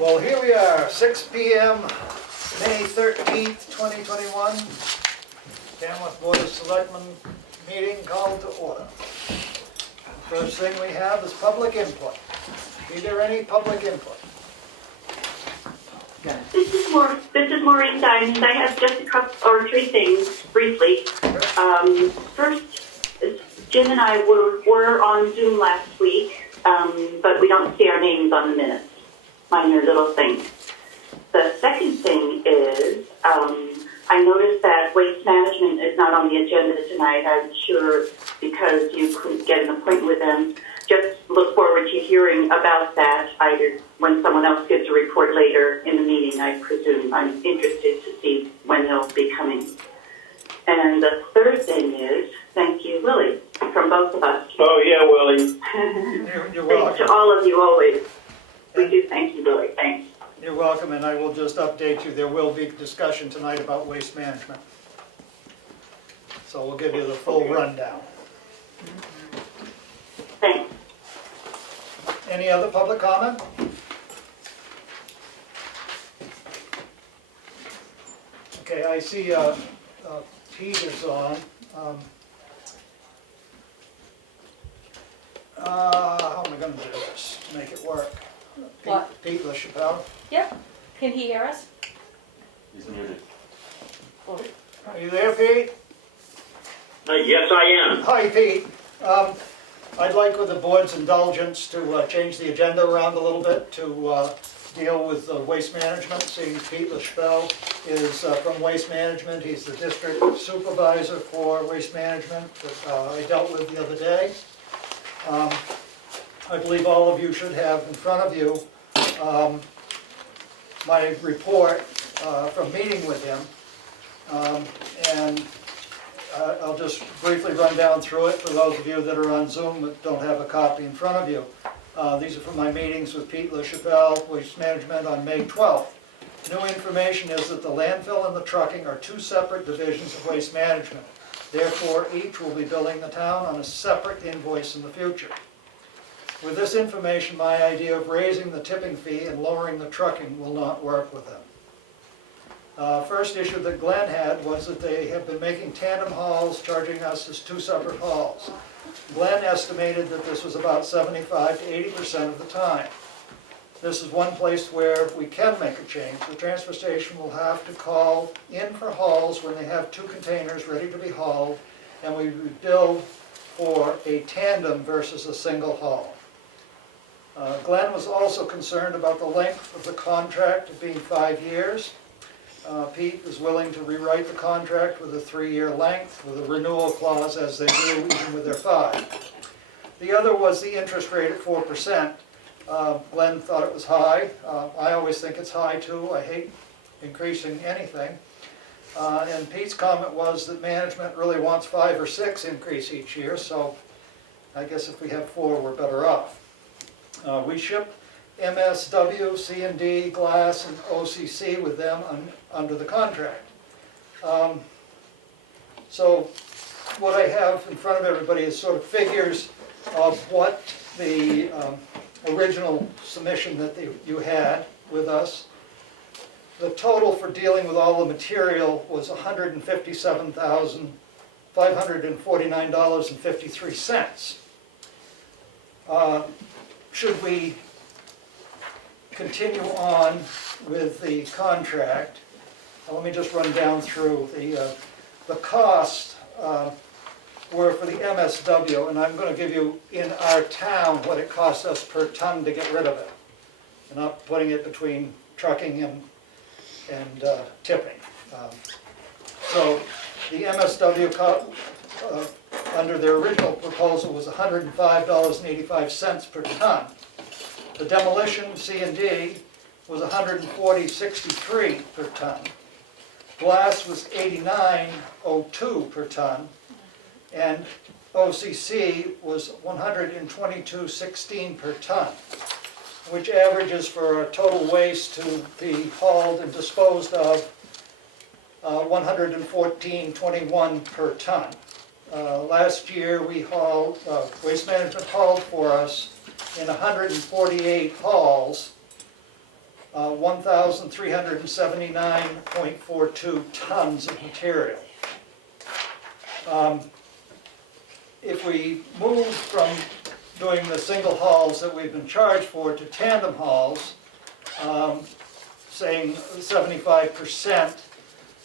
Well, here we are, 6 p.m., May 13th, 2021. Tamworth Board of Selectmen meeting called to order. First thing we have is public input. Is there any public input? This is Maureen Diamond. I have just a couple or three things briefly. First, Jim and I were on Zoom last week, but we don't see our names on the minutes. Minor little things. The second thing is, I noticed that waste management is not on the agenda tonight. I'm sure because you couldn't get an appointment with them. Just look forward to hearing about that either when someone else gives a report later in the meeting, I presume. I'm interested to see when they'll be coming. And the third thing is, thank you, Willie, from both of us. Oh, yeah, Willie. You're Thanks welcome. to all of you always. We do thank you, Willie. Thanks. You're welcome, and I will just update you, there will be discussion tonight about waste management. So we'll give you the full rundown. Thanks. Any other public comment? Okay, I see Pete is on. How am I going to do this to make it work? What? Pete LaChapelle. Yep. Can he hear us? He's muted. Are you there, Pete? Yes, I am. Hi, Pete. I'd like, with the board's indulgence, to change the agenda around a little bit to deal with waste management. Seeing Pete LaChapelle is from Waste Management. He's the district supervisor for waste management that I dealt with the other day. I believe all of you should have in front of you my report from meeting with him. And I'll just briefly run down through it for those of you that are on Zoom that don't have a copy in front of you. These are from my meetings with Pete LaChapelle, Waste Management, on May 12th. New information is that the landfill and the trucking are two separate divisions of waste management. Therefore, each will be billing the town on a separate invoice in the future. With this information, my idea of raising the tipping fee and lowering the trucking will not work with them. First issue that Glenn had was that they have been making tandem hauls, charging us as two separate hauls. Glenn estimated that this was about 75 to 80% of the time. This is one place where we can make a change. The transfer station will have to call in for hauls when they have two containers ready to be hauled, and we would bill for a tandem versus a single haul. Glenn was also concerned about the length of the contract being 5 years. Pete is willing to rewrite the contract with a 3-year length with a renewal clause as they do even with their 5. The other was the interest rate at 4%. Glenn thought it was high. I always think it's high too. I hate increasing anything. And Pete's comment was that management really wants 5 or 6 increase each year, so I guess if we have 4, we're better off. We ship MSW, C&D, Glass, and OCC with them under the contract. So what I have in front of everybody is sort of figures of what the original submission that you had with us. The total for dealing with all the material was $157,549.53. Should we continue on with the contract? Let me just run down through the costs were for the MSW, and I'm going to give you in our town what it costs us per ton to get rid of it. I'm not putting it between trucking and tipping. So the MSW under their original proposal was $105.85 per ton. The demolition C&D was $140.63 per ton. Glass was $89.02 per ton, and OCC was $122.16 per ton, which averages for a total waste to be hauled and disposed of $114.21 per ton. Last year we hauled, Waste Management hauled for us in 148 hauls 1,379.42 tons of material. If we move from doing the single hauls that we've been charged for to tandem hauls, saying 75%,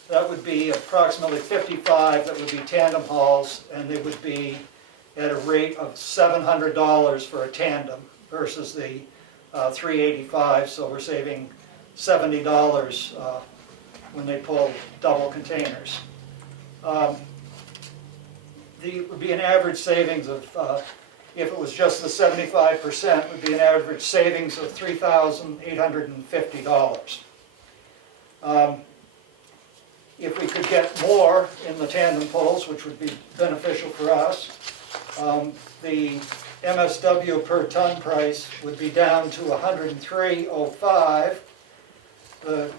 that would be approximately 55 that would be tandem hauls, and they would be at a rate of $700 for a tandem versus the $385, so we're saving $70 when they pull double containers. Would be an average savings of, if it was just the 75%, would be an average savings of $3,850. If we could get more in the tandem pulls, which would be beneficial for us, the MSW per ton price would be down to $103.05. The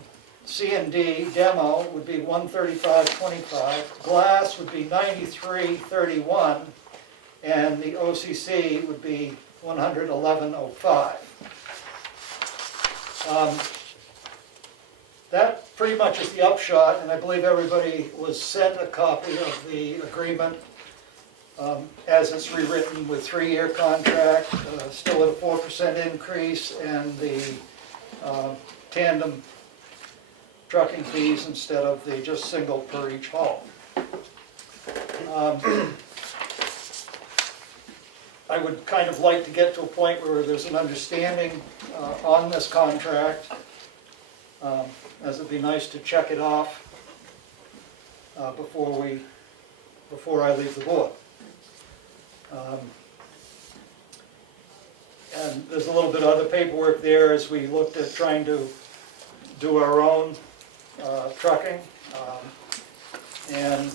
C&D demo would be $135.25. Glass would be $93.31, and the OCC would be $111.05. That pretty much is the upshot, and I believe everybody was sent a copy of the agreement as it's rewritten with 3-year contract, still at a 4% increase, and the tandem trucking fees instead of the just single per each haul. I would kind of like to get to a point where there's an understanding on this contract, as it'd be nice to check it off before I leave the board. And there's a little bit of other paperwork there as we looked at trying to do our own trucking, and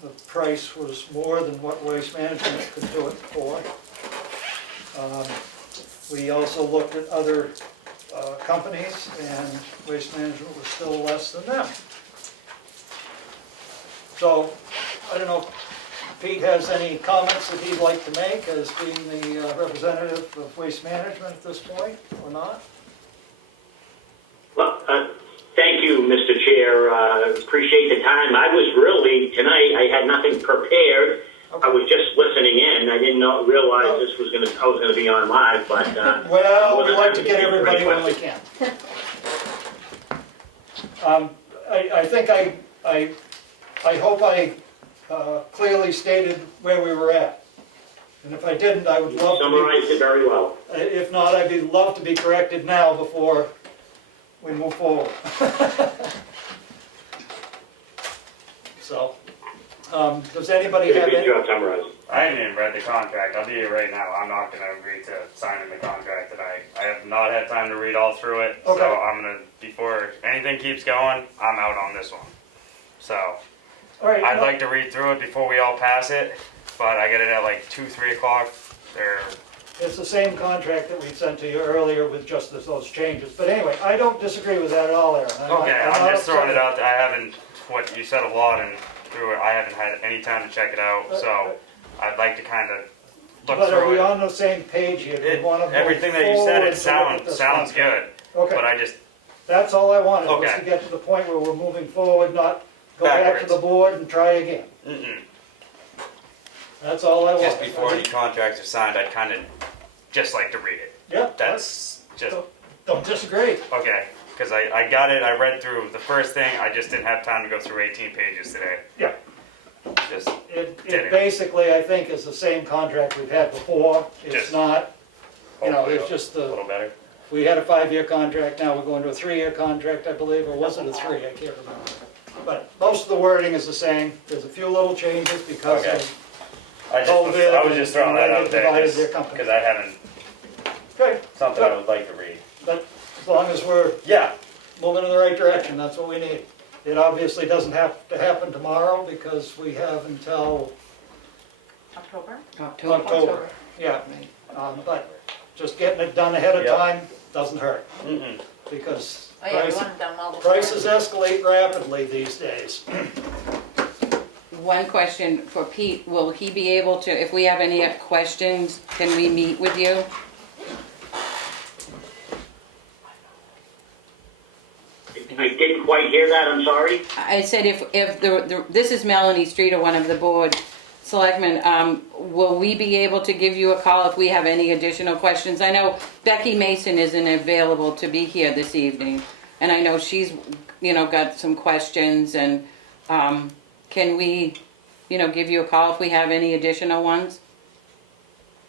the price was more than what Waste Management could do it for. We also looked at other companies, and Waste Management was still less than them. So, I don't know if Pete has any comments that he'd like to make as being the representative of Waste Management at this point, or not? Well, thank you, Mr. Chair. Appreciate the time. I was really, tonight, I had nothing prepared. Okay. I was just listening in. I didn't realize I was going to be on live, but... Well, we like to get everybody when we can. I think I hope I clearly stated where we were at. And if I didn't, I would love to Summarized it very well. if not, I'd love to be corrected now before we move forward. So, does anybody have Good any? job summarizing. I haven't even read the contract. I'll tell you right now, I'm not going to agree to signing the contract tonight. I have not had time to read all through it, Okay. so I'm going to, before anything keeps going, I'm out on this one. So, All right, I'd like to read through it before we all pass it, but I get it at like 2, 3 o'clock. it's the same contract that we sent to you earlier with just those changes. But anyway, I don't disagree with that at all, Aaron. Okay, not I'm just throwing it upset. out there. I haven't, what you said a lot and through it, I haven't had any time to check it out, so I'd like to kind of look But are through we it. on the same page here? Do we want to Everything that you said, it sounds good. good, Okay. but I just, That's all I wanted, was Okay. to get to the point where we're moving forward, not go back to Backwards. the board and try again. That's all I wanted. just before any contracts are signed, I'd kind of just like to read it. Yeah, That's just, don't disagree. okay, because I got it, I read through the first thing, I just didn't have time to go through 18 pages today. Yeah. Just, It Did it. basically, I think, is the same contract we've had before. It's Just not, you know, hopefully it's just a little better. we had a 5-year contract, now we're going to a 3-year contract, I believe, or was it a 3? I can't remember. But most of the wording is the same. There's a few little changes because Okay. of, I was just throwing that out there, divided their company. because I haven't, okay, something I would like to read. but as long as we're Yeah, moving in the right direction, that's what we need. It obviously doesn't have to happen tomorrow because we have until October? October. Yeah, but just getting it done ahead of Yep. time doesn't hurt, mm-mm. because Oh, yeah, you want them done well before. prices escalate rapidly these days. One question for Pete, will he be able to, if we have any questions, can we meet with you? I didn't quite hear that, I'm sorry. I said if this is Melanie Streeter, one of the board selectmen, will we be able to give you a call if we have any additional questions? I know Becky Mason isn't available to be here this evening, and I know she's, got some questions, and can we, give you a call if we have any additional ones?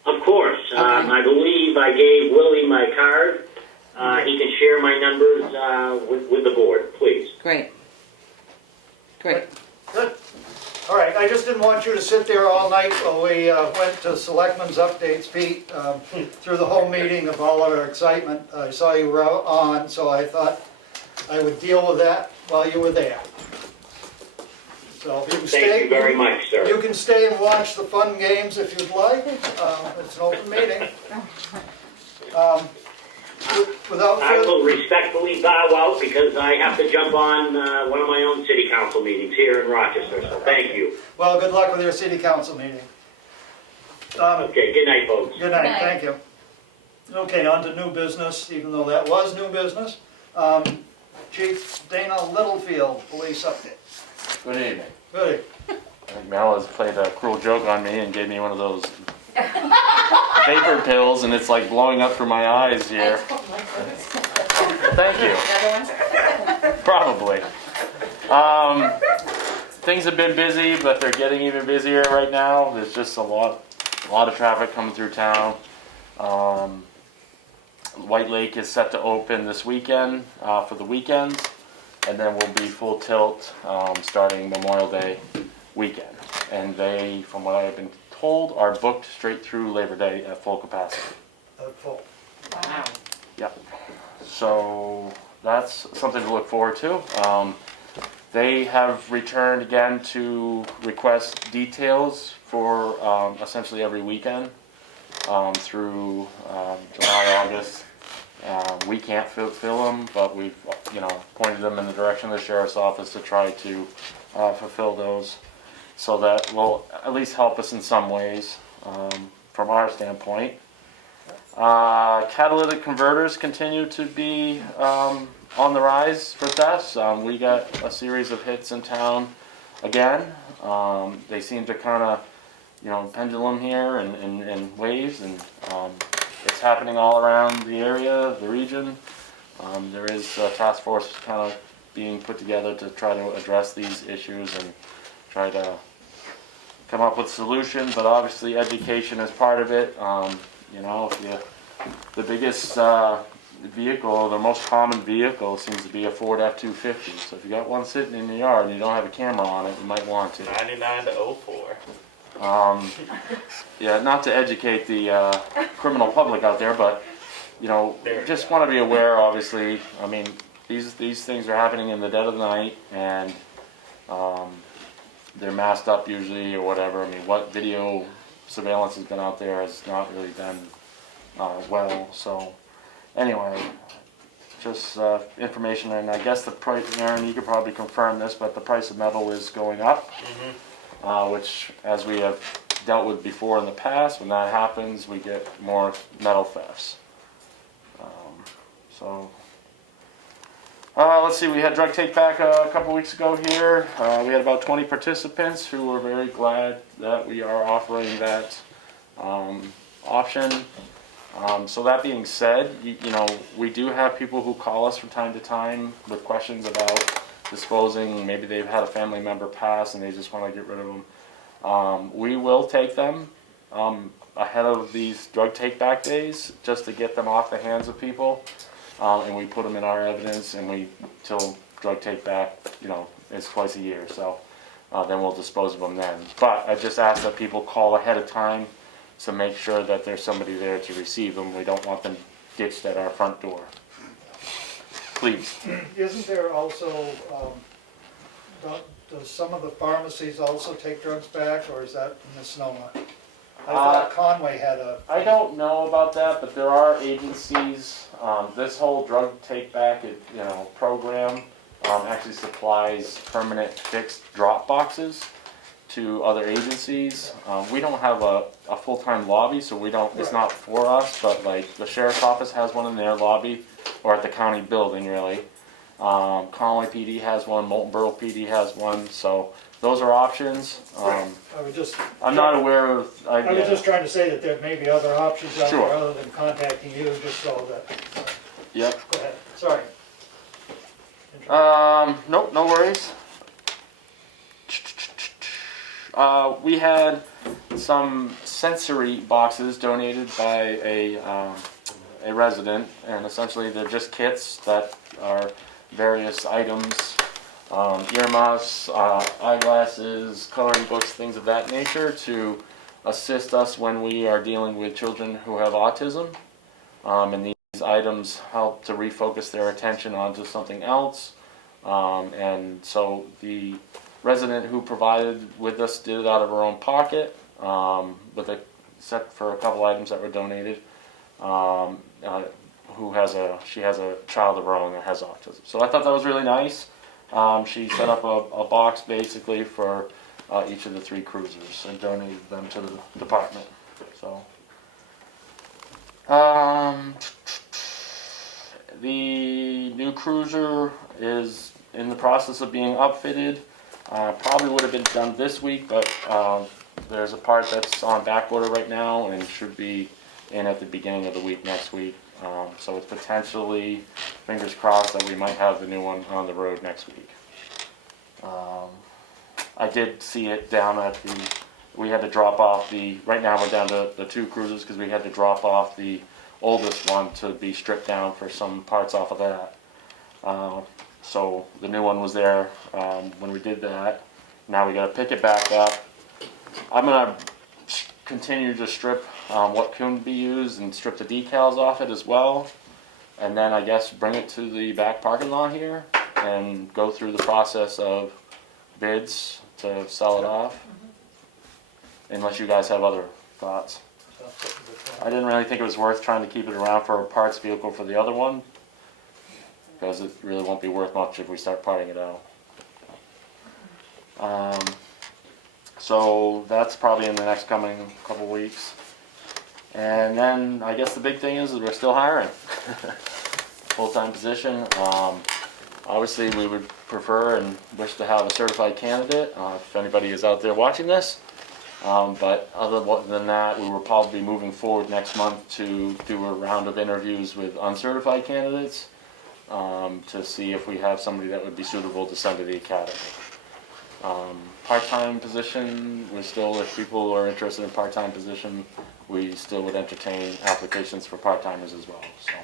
Of course. Okay. I believe I gave Willie my card. He can share my numbers with the board, please. Great. Great. Good. All right, I just didn't want you to sit there all night while we went to Selectmen's updates, Pete, through the whole meeting of all our excitement. I saw you were out on, so I thought I would deal with that while you were there. So if you can stay. Thank you very much, sir. You can stay and watch the fun games if you'd like. It's an open meeting. Without I further, will respectfully bow out because I have to jump on one of my own city council meetings here in Rochester, so thank you. well, good luck with your city council meeting. Okay, good night, folks. Good night, Good night. thank you. Okay, on to new business, even though that was new business. Chief Dana Littlefield, police update. Good evening. Goody. I think Mel has played a cruel joke on me and gave me one of those vapor pills, and it's like blowing up through my eyes here. Thank you. Another one? Probably. Things have been busy, but they're getting even busier right now. There's just a lot of traffic coming through town. White Lake is set to open this weekend for the weekends, and then we'll be full tilt starting Memorial Day weekend. And they, from what I have been told, are booked straight through Labor Day at full capacity. Full. Wow. Yep. So that's something to look forward to. They have returned again to request details for essentially every weekend through July, August. We can't fill them, but we've pointed them in the direction of the sheriff's office to try to fulfill those. So that will at least help us in some ways from our standpoint. Catalytic converters continue to be on the rise for thefts. We got a series of hits in town again. They seem to kind of, pendulum here and waves, and it's happening all around the area, the region. There is a task force kind of being put together to try to address these issues and try to come up with solutions, but obviously education is part of it. The biggest vehicle, the most common vehicle seems to be a Ford F-250. So if you got one sitting in the yard and you don't have a camera on it, you might want to. 99 to 04. Not to educate the criminal public out there, but just want to be aware. Obviously, I mean, these things are happening in the dead of the night, and they're masked up usually or whatever. I mean, what video surveillance has been out there has not really been well. So anyway, just information, and I guess the price, Aaron, you could probably confirm this, but the price of metal is going up, which, as we have dealt with before in the past, when that happens, we get more metal thefts. Let's see, we had Drug Take Back a couple weeks ago here. We had about 20 participants who were very glad that we are offering that option. So that being said, we do have people who call us from time to time with questions about disposing. Maybe they've had a family member pass and they just want to get rid of them. We will take them ahead of these Drug Take Back days just to get them off the hands of people. And we put them in our evidence, and till Drug Take Back, is twice a year. So then we'll dispose of them then. But I just ask that people call ahead of time to make sure that there's somebody there to receive them. We don't want them ditched at our front door. Please. Isn't there also, does some of the pharmacies also take drugs back, or is that a misnomer? I thought Conway had a... I don't know about that, but there are agencies. This whole Drug Take Back, program actually supplies permanent fixed drop boxes to other agencies. We don't have a full-time lobby, so it's not for us, but like the sheriff's office has one in their lobby, or at the county building really. Conway PD has one, Molten Borough PD has one, so those are options. I was just, I'm not aware of. I was just trying to say that there may be other options out Sure. there other than contacting you, just so that, Yep. go ahead, sorry. Nope, no worries. We had some sensory boxes donated by a resident, and essentially they're just kits that are various items, earmuffs, eyeglasses, coloring books, things of that nature to assist us when we are dealing with children who have autism. And these items help to refocus their attention onto something else. And so the resident who provided with us did it out of her own pocket, except for a couple items that were donated. She has a child of her own that has autism. So I thought that was really nice. She set up a box basically for each of the 3 cruisers and donated them to the department. So. The new cruiser is in the process of being upfitted. Probably would have been done this week, but there's a part that's on back order right now and should be in at the beginning of the week next week. So it's potentially, fingers crossed, that we might have the new one on the road next week. I did see it down at we had to drop off right now we're down to the 2 cruisers because we had to drop off the oldest one to be stripped down for some parts off of that. So the new one was there when we did that. Now we got to pick it back up. I'm gonna continue to strip what couldn't be used and strip the decals off it as well, and then I guess bring it to the back parking lot here and go through the process of bids to sell it off. Unless you guys have other thoughts. I didn't really think it was worth trying to keep it around for a parts vehicle for the other one, because it really won't be worth much if we start parting it out. So that's probably in the next coming couple weeks. And then I guess the big thing is that we're still hiring. Full-time position. Obviously we would prefer and wish to have a certified candidate, if anybody is out there watching this. But other than that, we will probably be moving forward next month to do a round of interviews with uncertified candidates to see if we have somebody that would be suitable to send to the academy. Part-time position, if people are interested in part-time position, we still would entertain applications for part-timers as well. So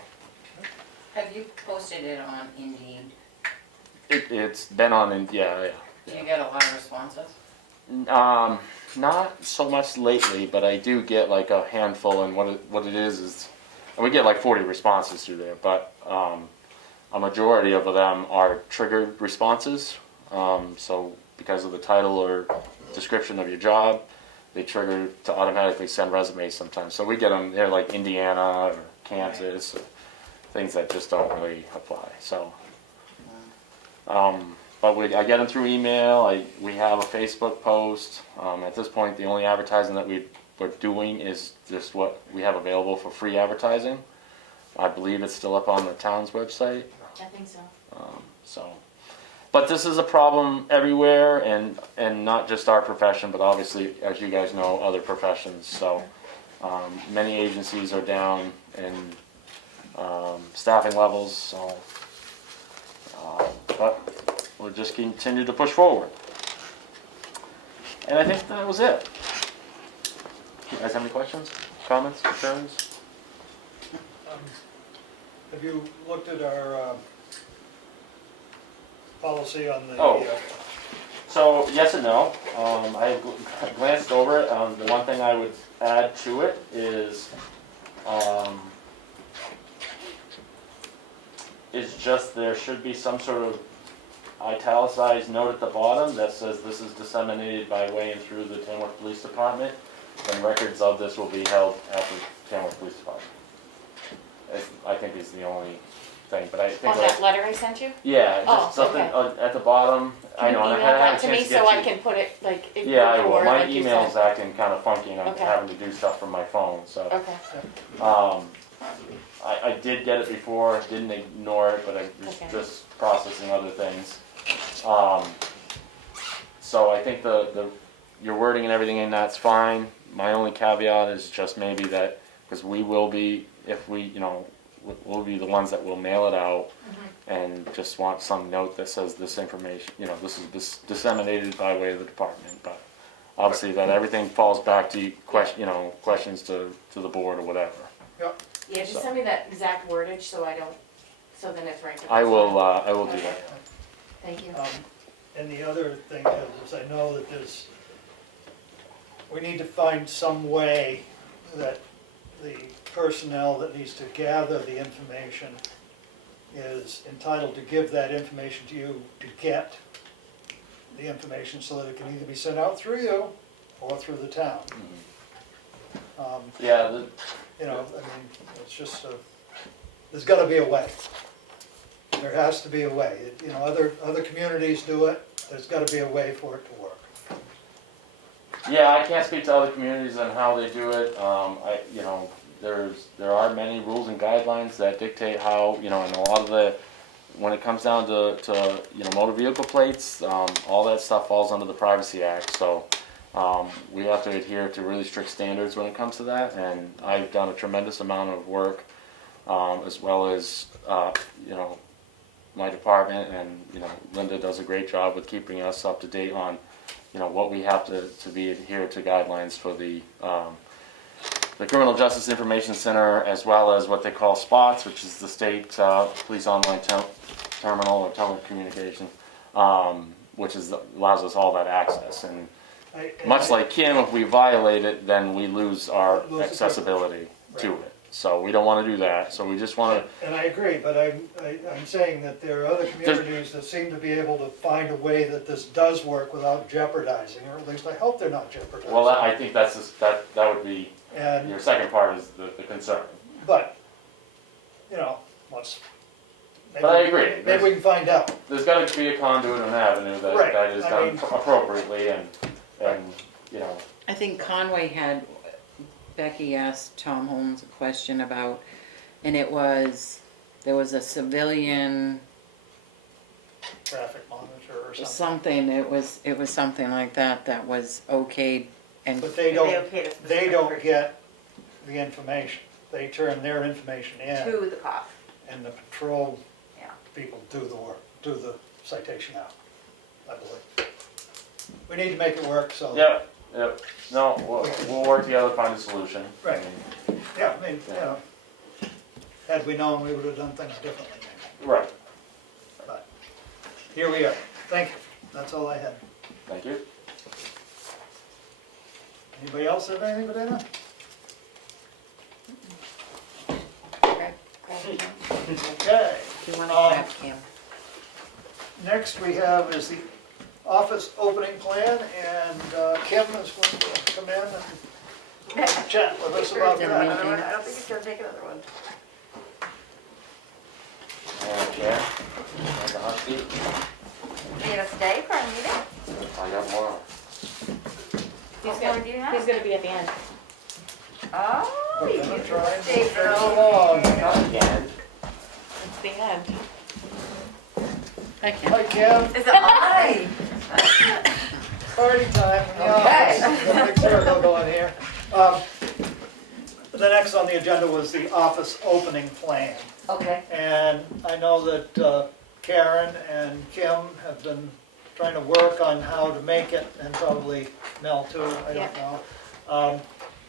Have you posted it on Indeed? it's been on, yeah. Do you get a lot of responses? Not so much lately, but I do get like a handful, and what it is, and we get like 40 responses through there, but a majority of them are triggered responses. So because of the title or description of your job, they trigger to automatically send resumes sometimes. So we get them, they're like Indiana or Kansas, or things that just don't really apply. So, but I get them through email. We have a Facebook post. At this point, the only advertising that we're doing is just what we have available for free advertising. I believe it's still up on the town's website. I think so. But this is a problem everywhere, and not just our profession, but obviously, as you guys know, other professions. So many agencies are down in staffing levels. So, but we'll just continue to push forward. And I think that was it. You guys have any questions, comments, concerns? Have you looked at our policy on the? Oh. So yes and no. I glanced over it. The one thing I would add to it is just there should be some sort of italicized note at the bottom that says this is disseminated by way and through the Tamworth Police Department, and records of this will be held at the Tamworth Police Department. I think is the only thing, but I think On that letter I sent you? yeah, just Oh, something okay. At the bottom. I know, and I Email haven't had that a to chance me to get so I you. can put it like in Yeah, I will. Word, My like you email's said. acting kind of funky, and I'm Okay. having to do stuff from my phone. So, Okay. I did get it before, didn't ignore it, but I was Okay. just processing other things. So I think your wording and everything in that's fine. My only caveat is just maybe that, because we will be, if we, we'll be the ones that will mail it out, and just want some note that says this information, this is disseminated by way of the department, but obviously that everything falls back to questions to the board or whatever. Yep. Yeah, just send me that exact wordage so so then it's right. I will do that. Thank you. And the other thing is I know that we need to find some way that the personnel that needs to gather the information is entitled to give that information to you to get the information so that it can either be sent out through you or through the town. Yeah, It's just there's gotta be a way. There has to be a way. Other communities do it, there's gotta be a way for it to work. yeah, I can't speak to other communities on how they do it. There are many rules and guidelines that dictate how, and a lot of when it comes down to motor vehicle plates, all that stuff falls under the Privacy Act, so we have to adhere to really strict standards when it comes to that, and I've done a tremendous amount of work, as well as, my department, and, Linda does a great job with keeping us up to date on, what we have to be adhere to guidelines for the Criminal Justice Information Center, as well as what they call SPOTS, which is the State Police Online Terminal or Telecommunication, which allows us all that access. And much like Kim, if we violate it, then we lose our accessibility to it. So we don't want to do that. So we just want to. And I agree, but I'm saying that there are other communities that seem to be able to find a way that this does work without jeopardizing, or at least I hope they're not jeopardizing. Well, I think that would be And, your second part is the concern. but, But I agree. Maybe we can find out. There's got to be a conduit and an avenue Right. that is done appropriately, and I think Conway Becky asked Tom Holmes a question about, and there was a civilian Traffic monitor or something. something, it was something like that was okayed, and But they don't get the information. They turn their information in, To the cop. and the patrol Yeah. people do the work, do the citation out, I believe. We need to make it work, so. Yep. No, we'll work together to find a solution. Right. Yeah, had we known, we would have done things differently, maybe. Right. But here we are. Thank you. That's all I had. Thank you. Anybody else have anything but that? Okay. if you want to grab Kim. Next we have is the office opening plan, and Kim is going to come in and chat with us about that. I don't think it's gonna take another one. Chair, like a hot seat. You gonna stay for our meeting? I got more. What more do you have? He's gonna be at the end. Oh, We're you gonna can try and stay move for things all. along. Not again. It's the end. Hi, Kim. Hi, Kim. Is it I? Party time. Okay. Got a big circle going here. The next on the agenda was the office opening plan. Okay. And I know that Karen and Kim have been trying to work on how to make it, and probably Mel too, I don't know.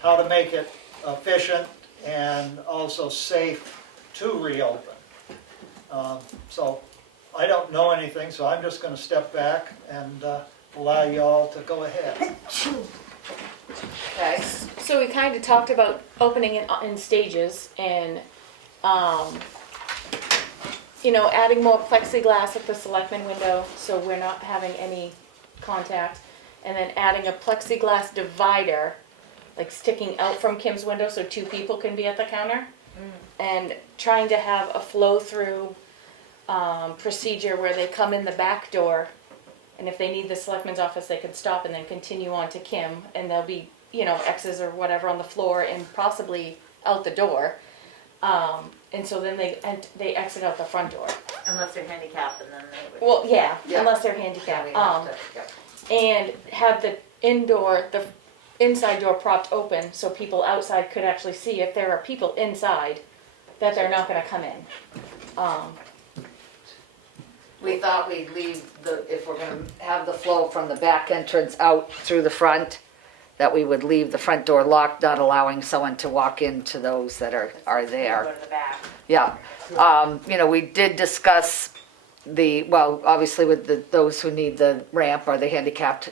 How to make it efficient and also safe to reopen. So I don't know anything, so I'm just gonna step back and allow y'all to go ahead. Okay. So we kind of talked about opening it in stages and, adding more plexiglass at the Selectmen window so we're not having any contact. And then adding a plexiglass divider, like sticking out from Kim's window so two people can be at the counter. And trying to have a flow-through procedure where they come in the back door, and if they need the Selectmen's office, they can stop and then continue on to Kim, and there'll be, X's or whatever on the floor and possibly out the door. And so then they exit out the front door. Unless they're handicapped and then they would. Well, yeah, Yeah. unless they're Yeah, handicapped. we have to- yeah. And have the inside door propped open so people outside could actually see if there are people inside that they're not gonna come in. We thought we'd leave if we're gonna have the flow from the back entrance out through the front, that we would leave the front door locked, not allowing someone to walk into those that are Go there. to the back. Yeah. We did discuss obviously with those who need the ramp or the handicapped,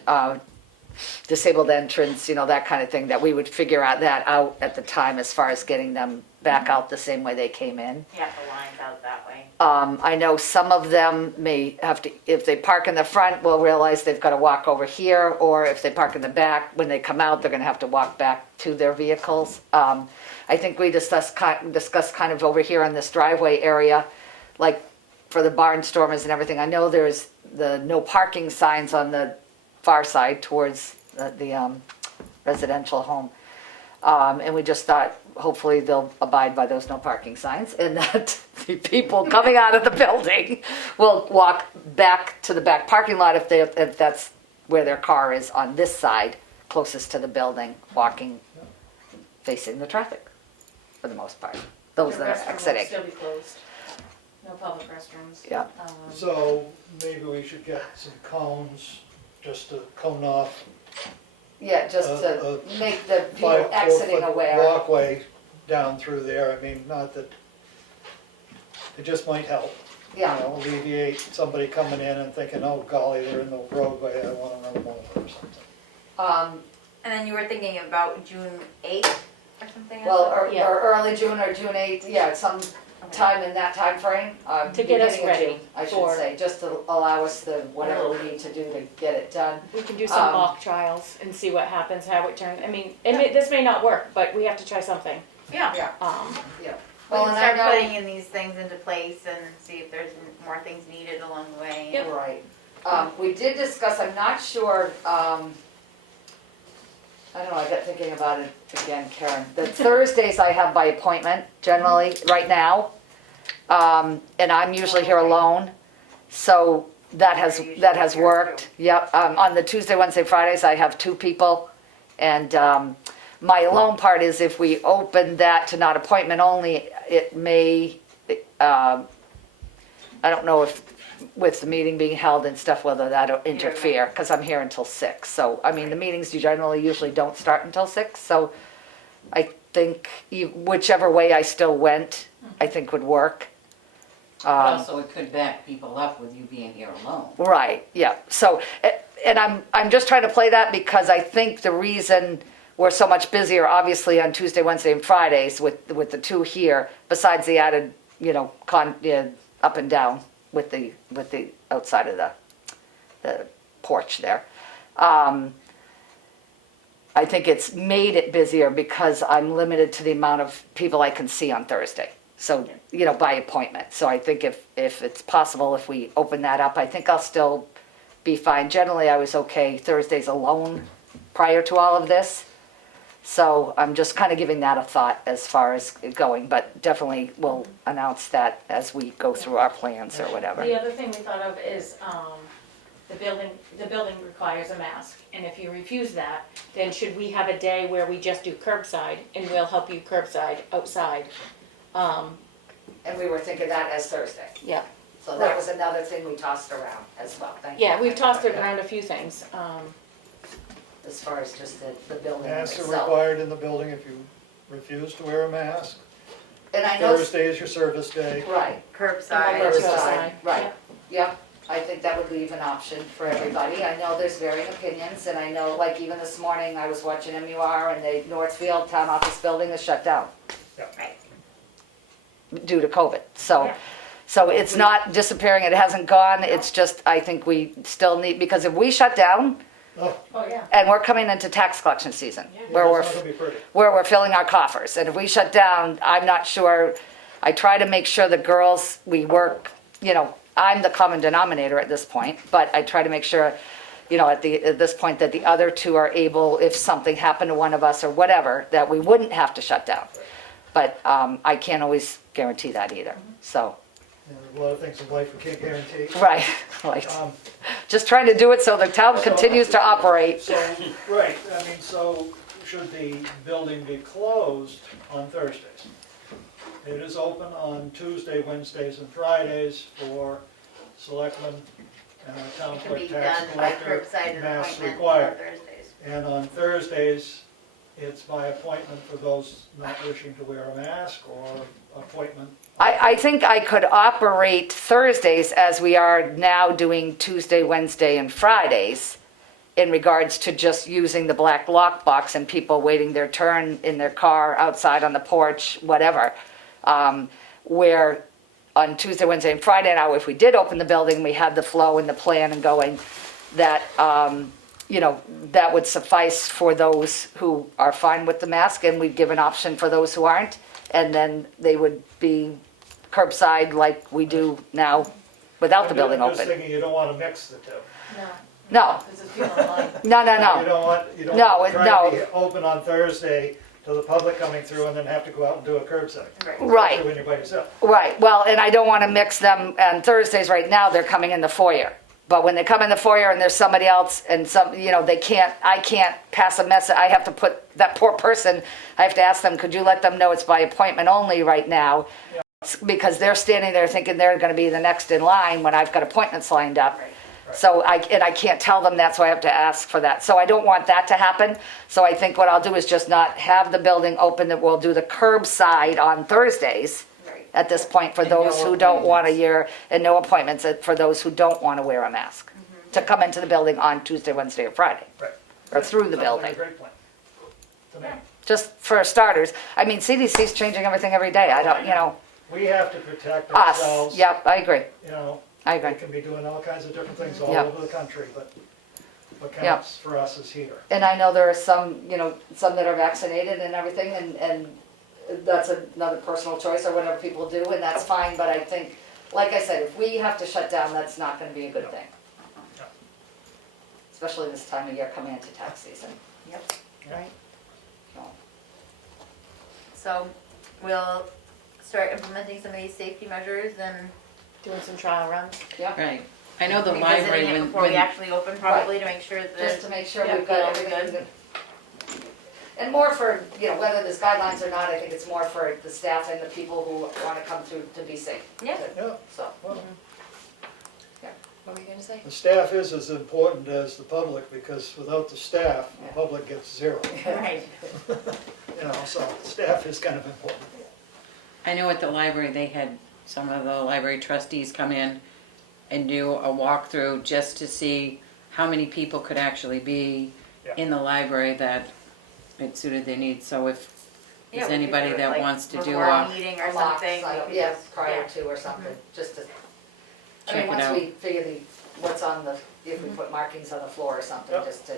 disabled entrance, that kind of thing, that we would figure that out at the time as far as getting them back out the same way they came in. Yeah, the line's out that way. I know some of them may have to, if they park in the front, will realize they've got to walk over here, or if they park in the back, when they come out, they're going to have to walk back to their vehicles. I think we discussed kind of over here on this driveway area, like for the barnstormers and everything. I know there's the no parking signs on the far side towards the residential home. And we just thought, hopefully they'll abide by those no parking signs, and that the people coming out of the building will walk back to the back parking lot if that's where their car is, on this side, closest to the building, walking, facing the traffic, for the most part, those The that are restroom will exiting. still be closed. No public restrooms. Yeah. So maybe we should get some cones, just to cone off Yeah, just to make the people 5 exiting 4 foot aware. walkway down through there. I mean, not that, it just might help. Yeah. Alleviate somebody coming in and thinking, oh golly, they're in the roadway, I wanna run them over or something. And then you were thinking about June 8th or something? Well, or Yeah. early June or June 8th, yeah, some time in that time frame. To get us beginning of ready June, I should for- say, just to allow us whatever we need to do to get it done. We can do some Um, mock trials and see what happens, how it turns. I mean, this may not work, but we have to try something. Yeah. Yeah, Yeah. We well, can and I start know, putting in these things into place and see if there's more things needed along the way. Yep. right. We did discuss, I'm not sure, I don't know, I got thinking about it again, Karen. The Thursdays I have by appointment generally, right now. And I'm usually here alone, so that has worked. Yep, on the Tuesday, Wednesday, Fridays, I have 2 people. And my alone part is if we open that to not appointment only, it may, I don't know if with the meeting being held and stuff, whether that'll interfere, because I'm here until 6. So, I mean, the meetings usually don't start until 6, so I think whichever way I still went, I think would work. But also it could back people up with you being here alone. Right, yeah, so, and I'm just trying to play that because I think the reason we're so much busier, obviously, on Tuesday, Wednesday, and Fridays with the 2 here, besides the added, up and down with the outside of the porch there. I think it's made it busier because I'm limited to the amount of people I can see on Thursday. So, by appointment. So I think if it's possible, if we open that up, I think I'll still be fine. Generally, I was okay Thursdays alone prior to all of this. So I'm just kind of giving that a thought as far as going, but definitely we'll announce that as we go through our plans or whatever. The other thing we thought of is, the building requires a mask, and if you refuse that, then should we have a day where we just do curbside, and we'll help you curbside outside? And we were thinking that as Thursday. Yeah. So that was another thing we tossed around as well. Thank you. Yeah, we've tossed around a few things. As far as just the building Masks are itself. required in the building if you refuse to wear a mask. And I know, Thursday is your service day. right, Curbside. Curbside. Curbside, right. Yep, I think that would leave an option for everybody. I know there's varying opinions, and I know, like, even this morning, I was watching MUR, and the Northfield Town Office Building is shut down Right. due to COVID. So, Yeah. so it's not disappearing, it hasn't gone, it's just, I think we still need, because if we shut down, Oh, Oh, yeah. and we're coming into tax collection season, yeah, where we're it's not gonna be pretty. where we're filling our coffers. And if we shut down, I'm not sure, I try to make sure the girls, we work, I'm the common denominator at this point, but I try to make sure, at this point that the other 2 are able, if something happened to one of us or whatever, that we wouldn't have to shut down. But I can't always guarantee that either, so, You know, there's a lot of things in life we can't guarantee. right, right. Um, Just trying to do it so the town continues to operate. So, right, I mean, so should the building be closed on Thursdays? It is open on Tuesday, Wednesdays, and Fridays for selectmen and town It can be clerk, tax done by collector, curbside and mass appointment on required. Thursdays. And on Thursdays, it's by appointment for those not wishing to wear a mask, or appointment. I think I could operate Thursdays as we are now doing Tuesday, Wednesday, and Fridays in regards to just using the black lockbox and people waiting their turn in their car, outside on the porch, whatever. Where on Tuesday, Wednesday, and Friday, now if we did open the building, we had the flow and the plan and going, that, you know, that would suffice for those who are fine with the mask, and we'd give an option for those who aren't, and then they would be curbside like we do now without the building I'm just open. thinking you don't want to mix the two. No, Because it's people online. no, no, You no. don't want, you don't No, want to no. try to be open on Thursday to the public coming through and then have to go out and do a curbside. Right. Especially when you're by yourself. Right, well, and I don't want to mix them, and Thursdays right now, they're coming in the foyer. But when they come in the foyer and there's somebody else and some, you know, I can't pass a message, I have to put, that poor person, I have to ask them, could you let them know it's by appointment only right now? Because they're standing there thinking they're gonna be the next in line when I've got appointments lined up. So I can't tell them that, so I have to ask for that. So I don't want that to happen. So I think what I'll do is just not have the building open, that we'll do the curbside on Thursdays at this point for those who don't want and no appointments for those who don't want to wear a mask, to come into the building on Tuesday, Wednesday, or Friday, Right. or through the Sounds like building. a great plan. To me. Just for starters. I mean, CDC's changing everything every day. I don't, you know, We have to protect us. ourselves. Yep, I agree. You know, I we agree. can be doing all kinds of different things all Yep. over the country, but what Yep. counts for us is here. And I know there are some, you know, some that are vaccinated and everything, and that's another personal choice or whatever people do, and that's fine, but I think, like I said, if we have to shut down, that's not gonna be a good thing. No. Especially this time of year coming into tax season. Yep. Right. So, So we'll start implementing some of these safety measures and Doing some trial runs. yeah, Right. I know the library, revisiting it when, before we when, actually open, probably to make sure that. just to make sure Yeah, we've got all everything good. good. And more for, you know, whether there's guidelines or not, I think it's more for the staff and the people who wanna come through to be safe. Yeah. Yeah, So, well, What were you gonna say? the staff is as important as the public, because without the staff, the Yeah. public gets zero. Right. You know, so staff is kind of important. I know at the library, they had some of the library trustees come in and do a walkthrough just to see how many people could actually be Yeah. in the library, that it suited their needs. So if Yeah, there's we could anybody do it, that like, wants to do before a a, meeting or a lock something. sign we up, could yeah, just- prior yeah. to or something, just to, I Check mean, it once out. we figure what's on the, if we put markings on the floor or something, Yep. just to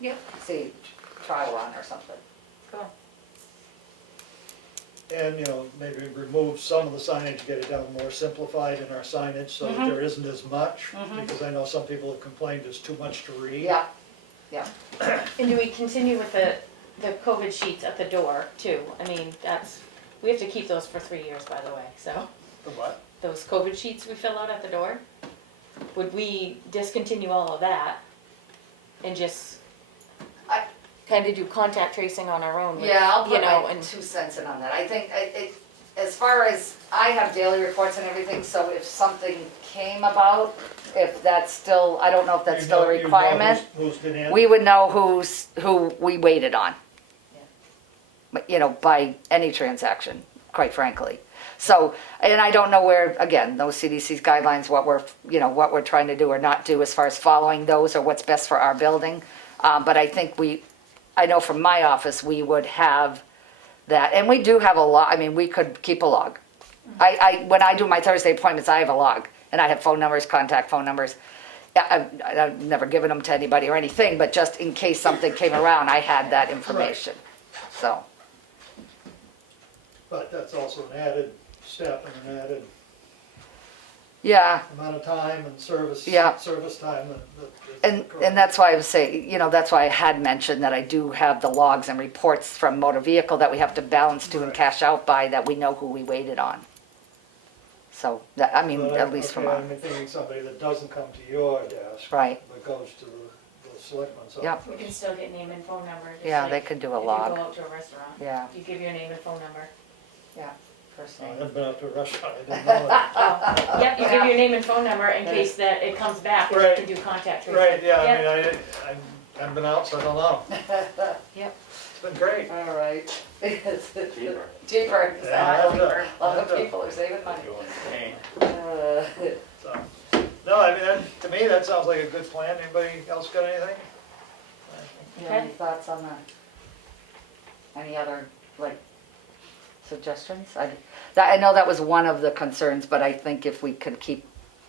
Yep. see, trial run or something. Cool. And, you know, maybe remove some of the signage, get it down more simplified in our signage so that there isn't as much. Because I know some people have complained there's too much to read. Yeah, yeah. And do we continue with the COVID sheets at the door too? I mean, we have to keep those for 3 years, by the way, so. The what? Those COVID sheets we fill out at the door, would we discontinue all of that and just I- kind of do contact tracing on our own? with, Yeah, I'll you put know, my and 2 cents in on that. I think, as far as, I have daily reports and everything, so if something came about, if that's still, I don't know if that's You still know- a you know requirement. who's been in? We would know who we waited on. But, you know, by any transaction, quite frankly. So, and I don't know where, again, those CDC's guidelines, what we're trying to do or not do as far as following those or what's best for our building. But I think I know from my office, we would have that, and we do have a log, I mean, we could keep a log. When I do my Thursday appointments, I have a log, and I have phone numbers, contact phone numbers. I've never given them to anybody or anything, but just in case something came around, I had that information, so. But that's also an added step and an added Yeah, amount of time and service Yeah. service time that and that's why I was saying, that's why I had mentioned that I do have the logs and reports from motor vehicle that we have to balance to and Right. cash out by, that we know who we waited on. So, that, I mean, But at least from our, I'm thinking somebody that doesn't come to your desk. Right. But goes to the selectman's office. Yep. We can still get name and phone number. just Yeah, like they could do a if log. you go out to a restaurant. Yeah. You give your name and phone number. yeah, first I name. haven't been out to a restaurant, I didn't know that. Yep, you give your name and phone number in case that it comes back and Right. you can do contact tracing. Right, yeah, Yep. I mean, I haven't been out, so I don't know. Yep. It's been great. All right. Cheaper. Cheaper. Yeah, A lot of yeah. people are saving money. So, no, I mean, to me, that sounds like a good plan. Anybody else got anything? You have any thoughts on that? Any other, like, suggestions? I know that was one of the concerns, but I think if we could keep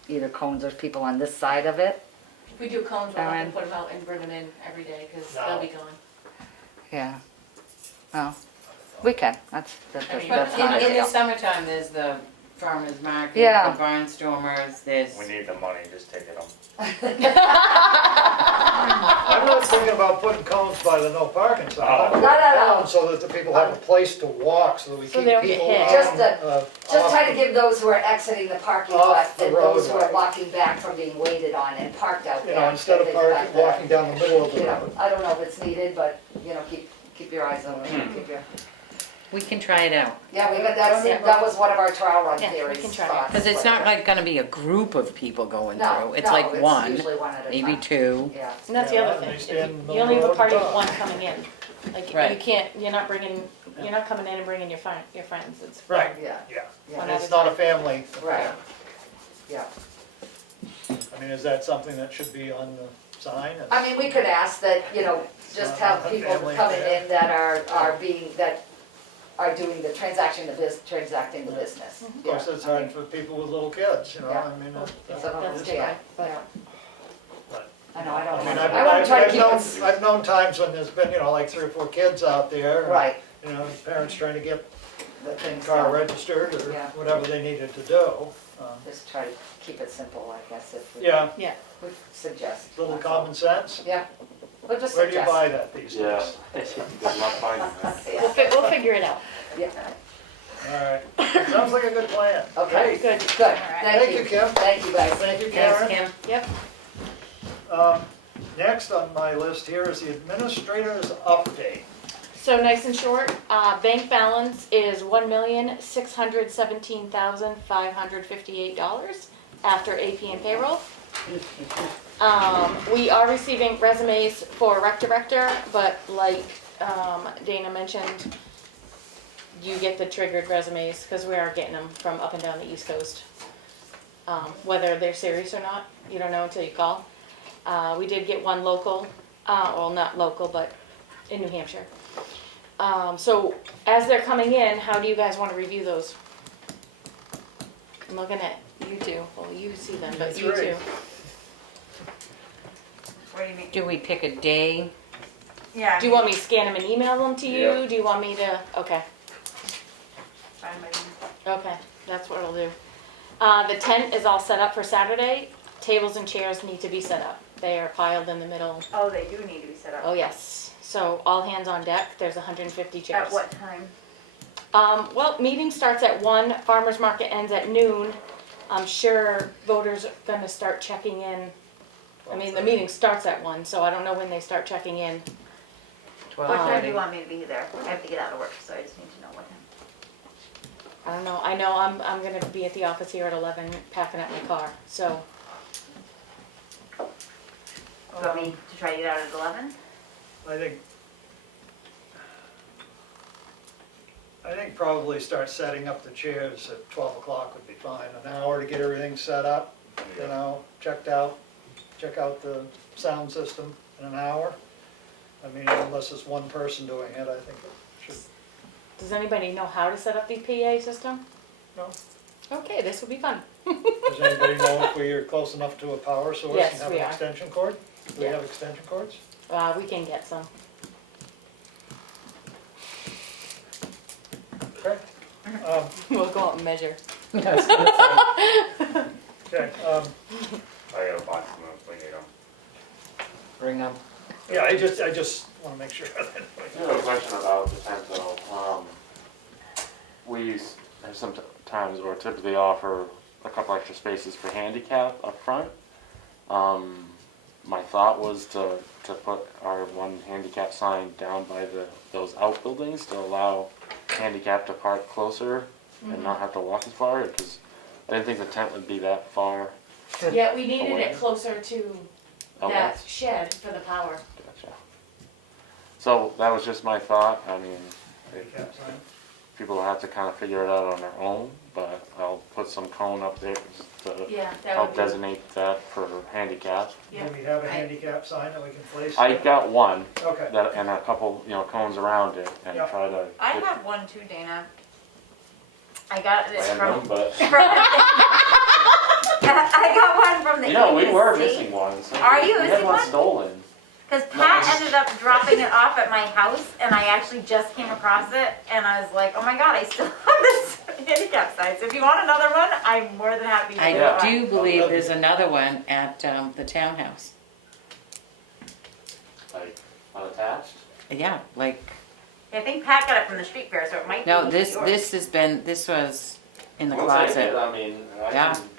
either cones or people on this side of it, If we do cones, we'll have Aaron. to put them out and bring them in every day because No. they'll be gone. yeah. Well, we can, that's But not a in big the deal. summertime, there's the farmer's market, Yeah. the barnstormers, there's. We need the money, just take it on. I'm not thinking about putting cones by the no parking sign. I'm Oh. putting No. cones so that the people have a place to walk, so that we So keep they don't get people. hit. Just off try to the- give those who are exiting the parking Off lot the and those who are roadway. walking back from being waited on and parked out You there. know, instead of things like parking, that. walking down the middle of the You know, road. I don't know if it's needed, but, keep your eyes open, keep your, We can try it out. yeah, that was one of our trial run Yeah, we theories. can try it. thoughts, Because it's but- not like gonna be a group of people going No, through. It's no, like one, usually one at a maybe time. two. Yeah, And that's Yeah, the other and thing. they If stand in you the you only have a road party and of talk. one coming in. Like you Right. can't, you're not coming in and bringing your friends. It's Right, yeah, yeah. yeah, And it's not a family. right, yeah. I mean, is that something that should be on the sign? I mean, we could ask that, just have people Family coming affair. in that are doing the transacting the business. Of course, it's hard for people with little kids, Yeah. I mean, That's that's. different. But but- I know, I I don't mean, want to, I want to try to keep known, it, I've known times when there's been, like 3 or 4 kids out there. and, right, Parents trying to get the things, car registered or Yeah. whatever they needed to do. just try to keep it simple, I guess, if we. Yeah, yeah. We suggest. little that's all. common sense. Yeah, we'll just Where do you suggest. buy that these Yeah, days? good luck finding that. We'll figure it out. Yeah, All right, sounds like a good plan. okay, Good. good, Thank you, Kim. Thank you, guys. Thank you, Thanks, Karen. Kim. Yep. Next on my list here is the administrator's update. So nice and short, bank balance is $1,617,558 after AP and payroll. We are receiving resumes for rec director, but like Dana mentioned, you get the triggered resumes, because we are getting them from up and down the East Coast. Whether they're serious or not, you don't know until you call. We did get one local, well, not local, but in New Hampshire. So as they're coming in, how do you guys want to review those? I'm looking at you two. Well, you see them, but you That's two. right. What do you mean? Do we pick a day? Yeah. Do you want me to scan them and email them to you? Yeah. Do you want me to? Okay, Fine by me. okay, that's what I'll do. The tent is all set up for Saturday. Tables and chairs need to be set up. They are piled in the middle. Oh, they do need to be set up. Oh, yes. So all hands on deck. There's 150 chairs. At what time? Well, meeting starts at 1, farmer's market ends at noon. I'm sure voters are gonna start checking in. I mean, the meeting starts at 1, so I don't know when they start checking in. What time do 12:30. you want me to be there? I have to get out of work, so I just need to know what time. I don't know, I know I'm gonna be at the office here at 11, packing up my car, so. Do you want me to try to get out at 11? I think probably start setting up the chairs at 12 o'clock would be fine. An hour to get everything set up, checked out, check out the sound system in an hour. I mean, unless it's one person doing it, I think it should. Does anybody know how to set up the PA system? No. Okay, this will be fun. Does anybody know if we are close enough to a power source Yes, and have we an are. extension cord? Do we Yeah. have extension cords? We can get some. Okay. We'll go out and measure. I was gonna say. Okay, I got a box of them if we need them. Bring them. yeah, I just wanna make sure that. I have a question about the tent though. There's some times where typically offer a couple extra spaces for handicap up front. My thought was to put our one handicap sign down by those outbuildings to allow handicap to park closer and not have to walk as far, because I didn't think the tent would be that far. Yeah, we needed Away. it closer to away. that shed for the power. Gotcha. So that was just my thought. I mean, people will have to kind of figure it out on their own, but I'll put some cone up there to Yeah, that help would be, designate that for handicap. yeah. Do we have a handicap sign that we can place? I got one Okay, that and a couple, cones around it, and Yeah. try to. I have one too, Dana. I got this I from. but I got one from the. we were EDC. missing one. So Are you we had missing one one? stolen. Because Pat ended up dropping it off at my house, and I actually just came across it, and I was like, oh my god, I still have this handicap sign. So if you want another one, I'm more than happy to I give Yeah. it one. do believe there's another one at the townhouse. Like unattached. Yeah, like, I think Pat got it from the street fair, so it might no, be this yours. this was in the We'll take closet. it. I mean, I Yeah. can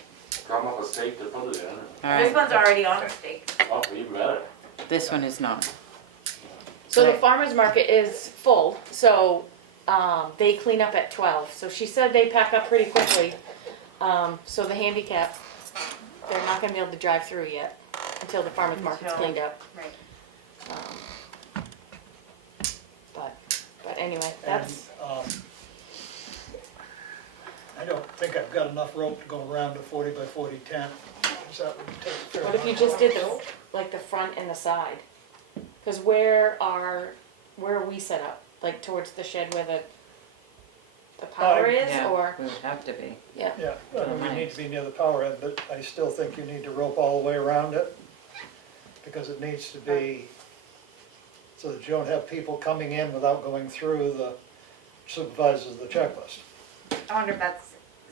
drum up a stake to put it in. All This right, one's already on the stake. Oh, even better. this one is not. So the farmer's market is full, so, they clean up at 12. So she said they pack up pretty quickly. So the handicap, they're not gonna be able to drive through yet until the farmer's market's Until- cleaned up. Right. But anyway, and, that's, I don't think I've got enough rope to go around a 40 by 40 tent. Is that would take a fair what if you amount just of did rope? like the front and the side? Cause where are we set up? Like towards the shed where the power is, Yeah, or, we would have to be. Yeah, I mean, we need to be near the power end, but I still think you need to rope all the way around it, because it needs to be, so that you don't have people coming in without going through the supervisors of the checklist. I wonder if that's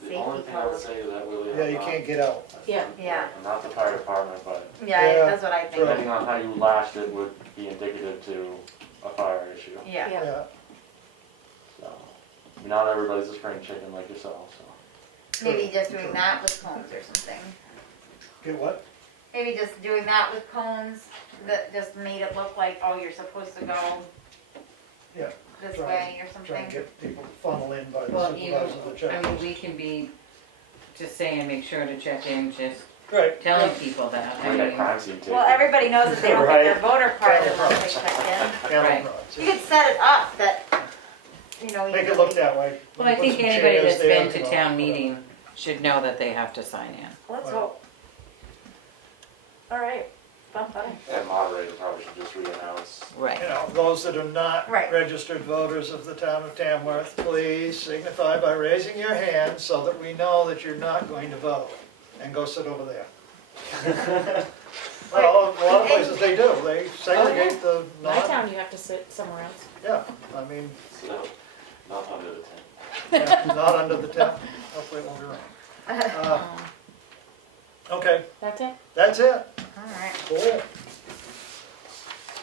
The only safety thing I would code. say is that really. Yeah, you can't get out. yeah. Yeah, Not the fire department, but yeah, Yeah, that's what I think. depending on how you lashed it would be indicative to a fire issue. Yeah. Yeah, So, not everybody's a spring chicken like yourself, so. Maybe just doing that with cones or something. get what? Maybe just doing that with cones that just made it look like, oh, you're supposed to go Yeah, this Try way or try and something. get people to funnel in by the Well, supervisor of the I mean, checklist. we can be just saying, make sure to check in, just Right, telling people that. I We got mean, crime scene tape. Well, everybody knows that they don't get their Right. voter card Cattle unless prods. they check cattle Right. prods. in. You could set it up that, you know, you Make it look that way. Well, I Put think some anybody chairs that's there, been to you know, town whatever. meeting should know that they have to sign in. Let's Right. hope. All right, fun. And moderator probably should just re-announce. Right. You know, those that are not Right. registered voters of the town of Tamworth, please signify by raising your hand so that we know that you're not going to vote. And go sit over there. Well, a lot of places they do, they segregate the My non, town, you have to sit somewhere else. yeah, I mean, So, not under the tent. yeah, not under the tent, hopefully it won't be wrong. Okay, That's it? that's it, All right. cool.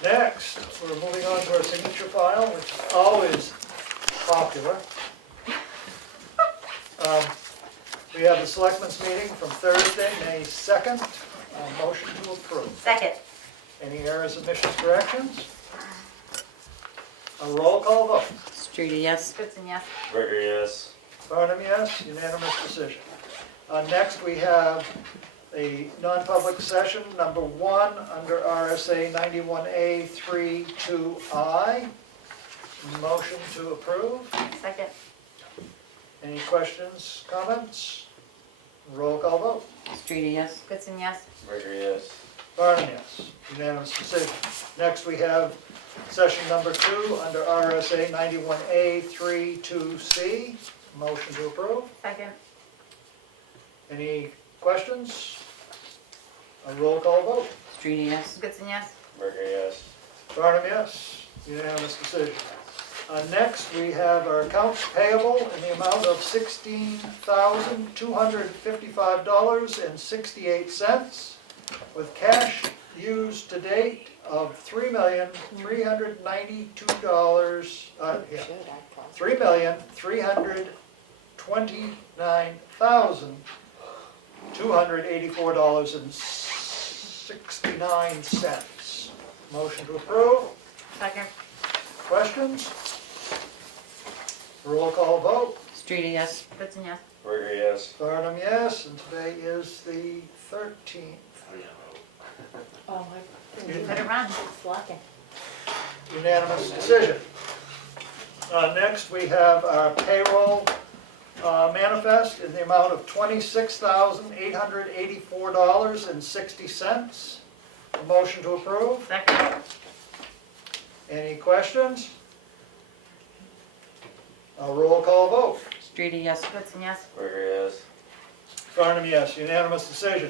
Next, we're moving on to our signature file, which is always popular. We have the selectmen's meeting from Thursday, May 2nd. Motion to approve. Second. Any errors, omissions, corrections? A roll call vote. Streeter, yes? Goodson, yes. Burger, yes. Barnum, yes, unanimous decision. Next, we have a non-public session, number 1, under RSA 91A 32I. Motion to approve. Second. Any questions, comments? Roll call vote. Streeter, yes? Goodson, yes. Burger, yes. Barnum, yes, unanimous decision. Next, we have session number 2, under RSA 91A 32C. Motion to approve. Second. Any questions? A roll call vote. Streeter, yes? Goodson, yes. Burger, yes. Barnum, yes, unanimous decision. Next, we have our accounts payable in the amount of $16,255.68, with cash used to date of $3,392, $3,329,284.69. Motion to approve. Second. Questions? Roll call vote. Streety, yes. Goodson, yes. Burger, yes. Barnum, yes, and today is the 13th. Oh, You better run. Slacking. Unanimous decision. Next, we have our payroll manifest in the amount of $26,884.60. A motion to approve. Second. Any questions? A roll call vote. Streety, yes. Goodson, yes. Burger, yes. Farnham, yes, unanimous decision.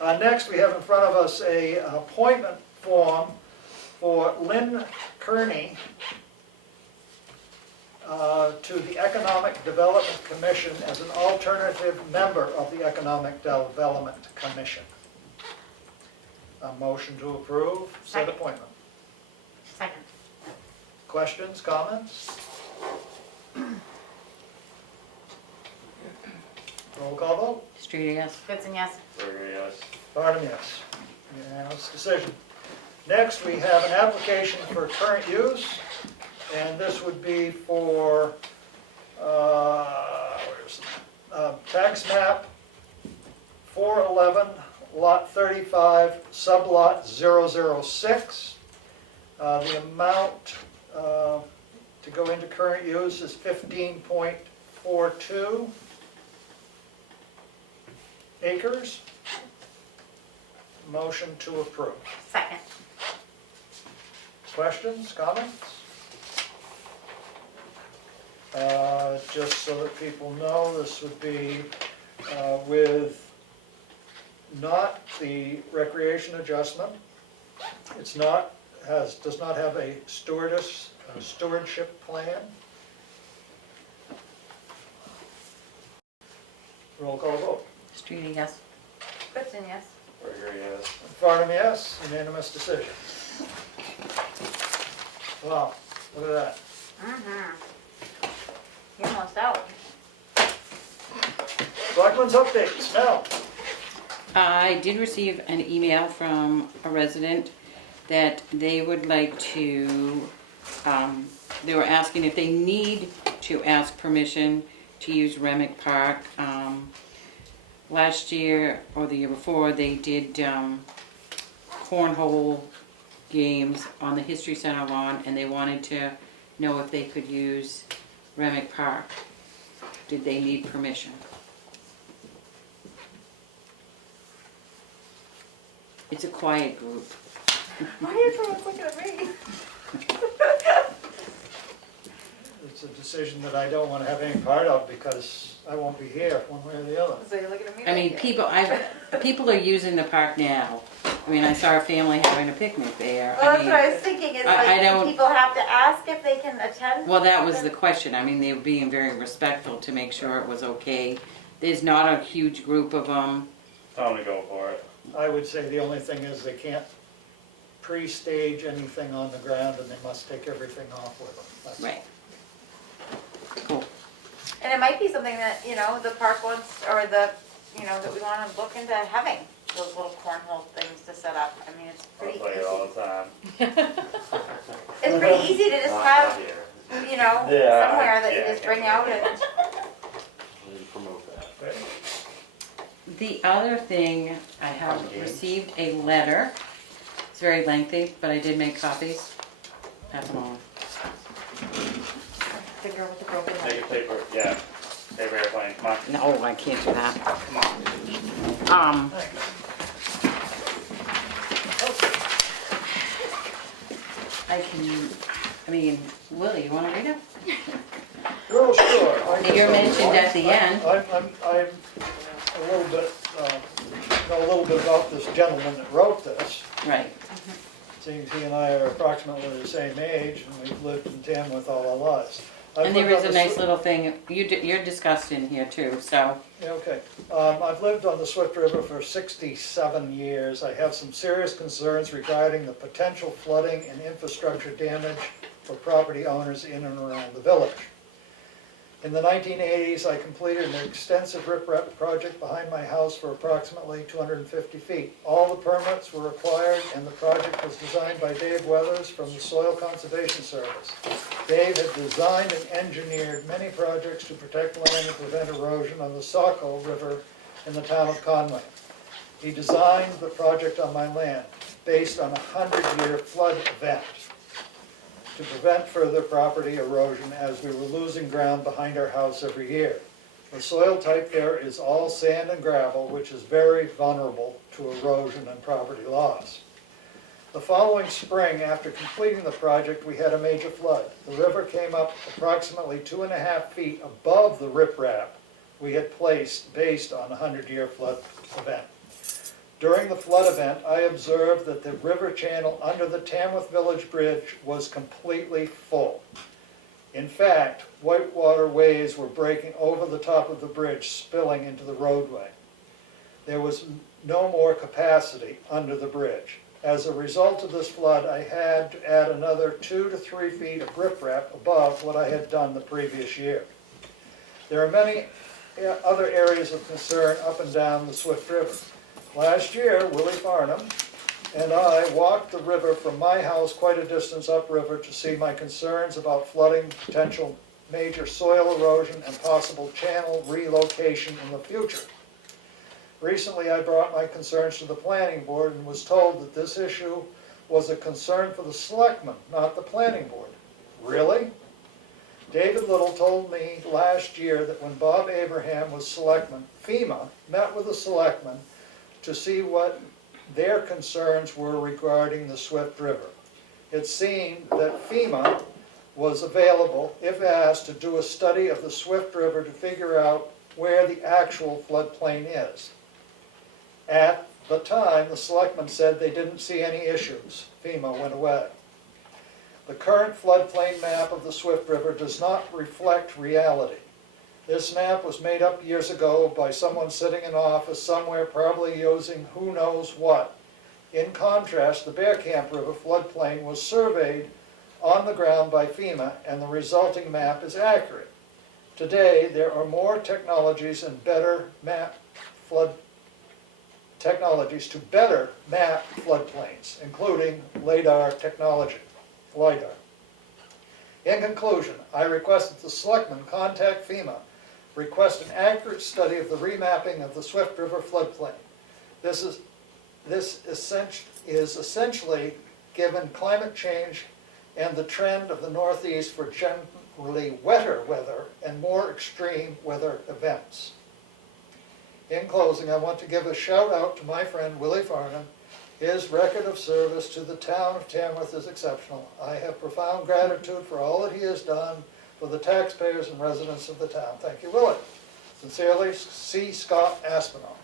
Next, we have in front of us a appointment form for Lynn Kearney to the Economic Development Commission as an alternative member of the Economic Development Commission. A motion to approve said Second. appointment. Second. Questions, comments? Roll call vote. Streety, yes. Goodson, yes. Burger, yes. Barnum, yes. Unanimous decision. Next, we have an application for current use, and this would be for, tax map 411, lot 35, sublot 006. The amount to go into current use is 15.42 acres. Motion to approve. Second. Questions, comments? Just so that people know, this would be with not the recreation adjustment. It's not, does not have a stewardship plan. Roll call vote. Streety, yes. Goodson, yes. Burger, yes. Farnham, yes, unanimous decision. Wow, look at that. Mm-hmm. You're almost out. Selectmen's updates, Mel. I did receive an email from a resident that they would like to, they were asking if they need to ask permission to use Remick Park. Last year or the year before, they did cornhole games on the History Center lawn, and they wanted to know if they could use Remick Park. Did they need permission? It's a quiet group. Why are you looking at me? It's a decision that I don't want to have any part of because I won't be here one way or the other. So you're looking at me? I mean, people are using the park now. I mean, I saw a family having a picnic there. Well, I that's mean, what I was thinking, is I like, don't- do people have to ask if they can attend? well, that was the question. I mean, they were being very respectful to make sure it was okay. There's not a huge group of them. Tell them to go for it. I would say the only thing is they can't pre-stage anything on the ground and they must take everything off with them. That's all. Right. Cool. And it might be something that, you know, the park wants, or the, you know, that we want to look into having those little cornhole things to set up. I mean, it's I pretty play it easy. all the time. It's pretty easy to just Not have, here. you know, Yeah, somewhere that you yeah, just bring out and. Need to promote that. Okay. The other thing, I have received a letter. It's very lengthy, but I did make copies. Pass them on. The girl with the broken leg. Make a paper, yeah. Paper airplane, come on. No, I can't do that. Come on. I can, I mean, Willie, you wanna read it? Well, sure. You're mentioned at the end. I'm a little bit, know a little bit about this gentleman that wrote this. Right. seeing as he and I are approximately the same age, and we've lived in Tamworth all our lives. I've And there lived is on a the nice Swi- little thing, you're discussed in here too, so. Yeah, okay. I've lived on the Swift River for 67 years. I have some serious concerns regarding the potential flooding and infrastructure damage for property owners in and around the village. In the 1980s, I completed an extensive riprap project behind my house for approximately 250 feet. All the permits were required, and the project was designed by Dave Weathers from the Soil Conservation Service. Dave had designed and engineered many projects to protect land and prevent erosion on the Saco River in the town of Conway. He designed the project on my land based on a 100-year flood event to prevent further property erosion as we were losing ground behind our house every year. The soil type there is all sand and gravel, which is very vulnerable to erosion and property loss. The following spring, after completing the project, we had a major flood. The river came up approximately 2.5 feet above the riprap we had placed based on a 100-year flood event. During the flood event, I observed that the river channel under the Tamworth Village Bridge was completely full. In fact, whitewater waves were breaking over the top of the bridge, spilling into the roadway. There was no more capacity under the bridge. As a result of this flood, I had to add another 2 to 3 feet of riprap above what I had done the previous year. There are many other areas of concern up and down the Swift River. Last year, Willie Farnham and I walked the river from my house quite a distance upriver to see my concerns about flooding, potential major soil erosion, and possible channel relocation in the future. Recently, I brought my concerns to the planning board and was told that this issue was a concern for the selectmen, not the planning board. Really? David Little told me last year that when Bob Abraham was selectman, FEMA met with the selectmen to see what their concerns were regarding the Swift River. It seemed that FEMA was available, if asked, to do a study of the Swift River to figure out where the actual floodplain is. At the time, the selectmen said they didn't see any issues. FEMA went away. The current floodplain map of the Swift River does not reflect reality. This map was made up years ago by someone sitting in office somewhere, probably using who knows what. In contrast, the Bear Camp River floodplain was surveyed on the ground by FEMA, and the resulting map is accurate. Today, there are more technologies and better map technologies to better map floodplains, including LiDAR technology. LiDAR. In conclusion, I request that the selectmen contact FEMA, request an accurate study of the remapping of the Swift River floodplain. This is essentially, given climate change and the trend of the Northeast for generally wetter weather and more extreme weather events. In closing, I want to give a shout out to my friend Willie Farnham. His record of service to the town of Tamworth is exceptional. I have profound gratitude for all that he has done for the taxpayers and residents of the town. Thank you, Willie. Sincerely, C. Scott Aspinall.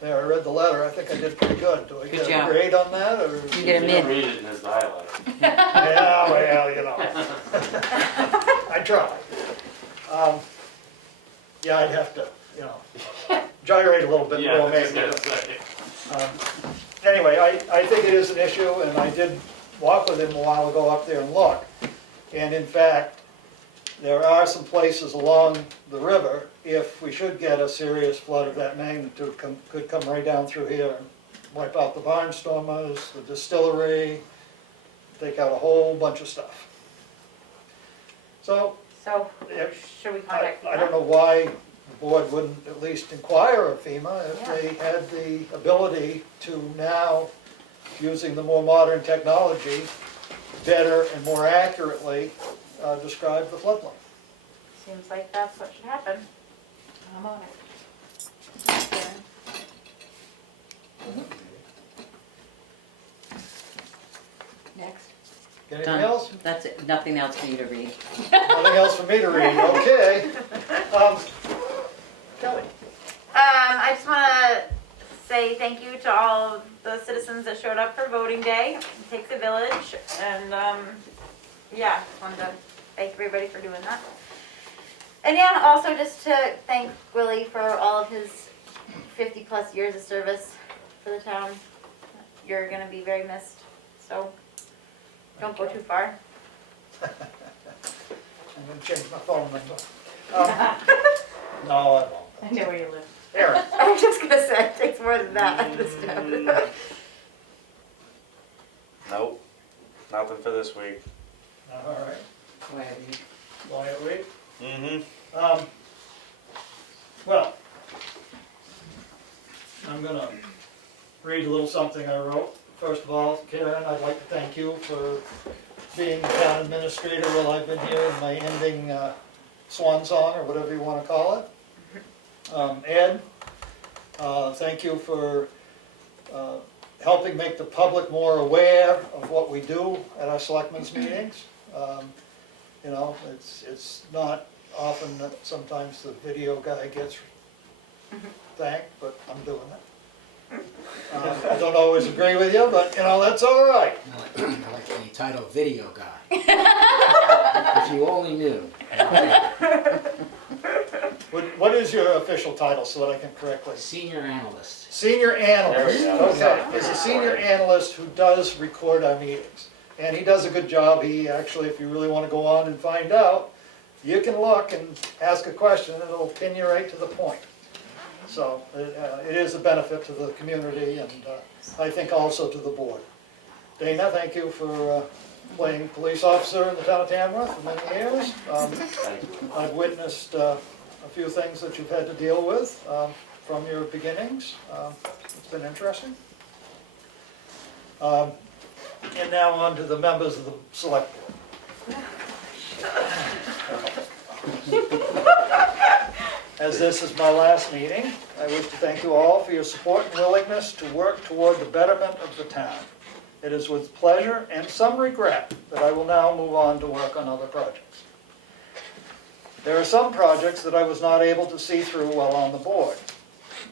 There, I read the letter. I think I did pretty good. Do I get a grade on that? Or? You did a mid. Read it in his dialect. Yeah, well, you know. I tried. Yeah, I'd have to, you know, gyrate a little bit more maybe. Anyway, I think it is an issue, and I did walk with him a while ago up there and look. And in fact, there are some places along the river, if we should get a serious flood of that magnitude, could come right down through here and wipe out the barnstormers, the distillery, take out a whole bunch of stuff. So, Should we contact FEMA? I don't know why the board wouldn't at least inquire of FEMA if they had the ability to now, using the more modern technology, better and more accurately describe the floodplain. Seems like that's what should happen. I'm on it. Next. Anything Done. else? That's it, nothing else for you to read. Nothing else for me to read, okay. Kelly. I just want to say thank you to all of the citizens that showed up for voting day. It takes a village, and yeah, just wanted to thank everybody for doing that. And yeah, also just to thank Willie for all of his 50+ years of service for the town. You're gonna be very missed, so don't go too far. I'm gonna change my phone number. No, I won't. I know where you live. Aaron, I'm just gonna say it takes more than that this time. Nope, nothing for this week. all right, quiet week. Mm-hmm. Well, I'm gonna read a little something I wrote. First of all, Karen, I'd like to thank you for being the town administrator while I've been here in my ending swan song, or whatever you want to call it. Ed, thank you for helping make the public more aware of what we do at our selectmen's meetings. You know, it's not often that sometimes the video guy gets thanked, but I'm doing it. I don't always agree with you, but you know, that's all right. I like the title, Video Guy. If you only knew. What is your official title so that I can correctly? Senior Analyst. Senior analyst, There we go. okay. It's a senior analyst who does record our meetings. And he does a good job. He actually, if you really want to go on and find out, you can look and ask a question and it'll pin you right to the point. So it is a benefit to the community and I think also to the board. Dana, thank you for playing police officer in the town of Tamworth for many years. I've witnessed a few things that you've had to deal with from your beginnings. It's been interesting. And now on to the members of the select board. As this is my last meeting, I wish to thank you all for your support and willingness to work toward the betterment of the town. It is with pleasure and some regret that I will now move on to work on other projects. There are some projects that I was not able to see through while on the board.